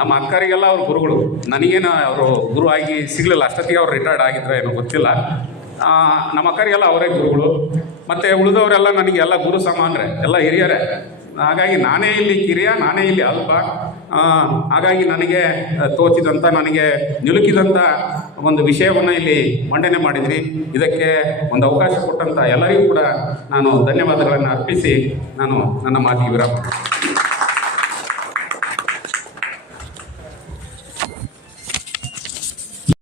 ನಮ್ಮ ಅಕ್ಕರಿಗೆಲ್ಲ ಅವ್ರ ಗುರುಗಳು, ನನಗೇನು ಅವರು ಗುರು ಆಗಿ ಸಿಗಲಿಲ್ಲ, ಅಷ್ಟೊತ್ತಿಗೆ ಅವ್ರು ರಿಟೈರ್ಡ್ ಆಗಿದ್ರೆ ಏನೋ ಗೊತ್ತಿಲ್ಲ. ನಮ್ಮ ಅಕ್ಕರಿಗೆಲ್ಲ ಅವರೇ ಗುರುಗಳು. ಮತ್ತು ಉಳಿದವರೆಲ್ಲ ನನಗೆಲ್ಲ ಗುರು ಸಮಾನರೇ, ಎಲ್ಲ ಹಿರಿಯರೇ. ಹಾಗಾಗಿ ನಾನೇ ಇಲ್ಲಿ ಕಿರಿಯ, ನಾನೇ ಇಲ್ಲಿ ಅಲ್ಪ. ಹಾಗಾಗಿ ನನಗೆ ತೋಚಿದಂಥ, ನನಗೆ ನಿಲುಕಿದಂಥ ಒಂದು ವಿಷಯವನ್ನು ಇಲ್ಲಿ ಮಂಡನೆ ಮಾಡಿದ್ರಿ. ಇದಕ್ಕೆ ಒಂದು ಅವಕಾಶ ಕೊಟ್ಟಂಥ ಎಲ್ಲರಿಗೂ ಕೂಡ ನಾನು ಧನ್ಯವಾದಗಳನ್ನು ಅರ್ಪಿಸಿ ನಾನು ನನ್ನ ಮಾತಿಗೆ ವಿರಾಮ.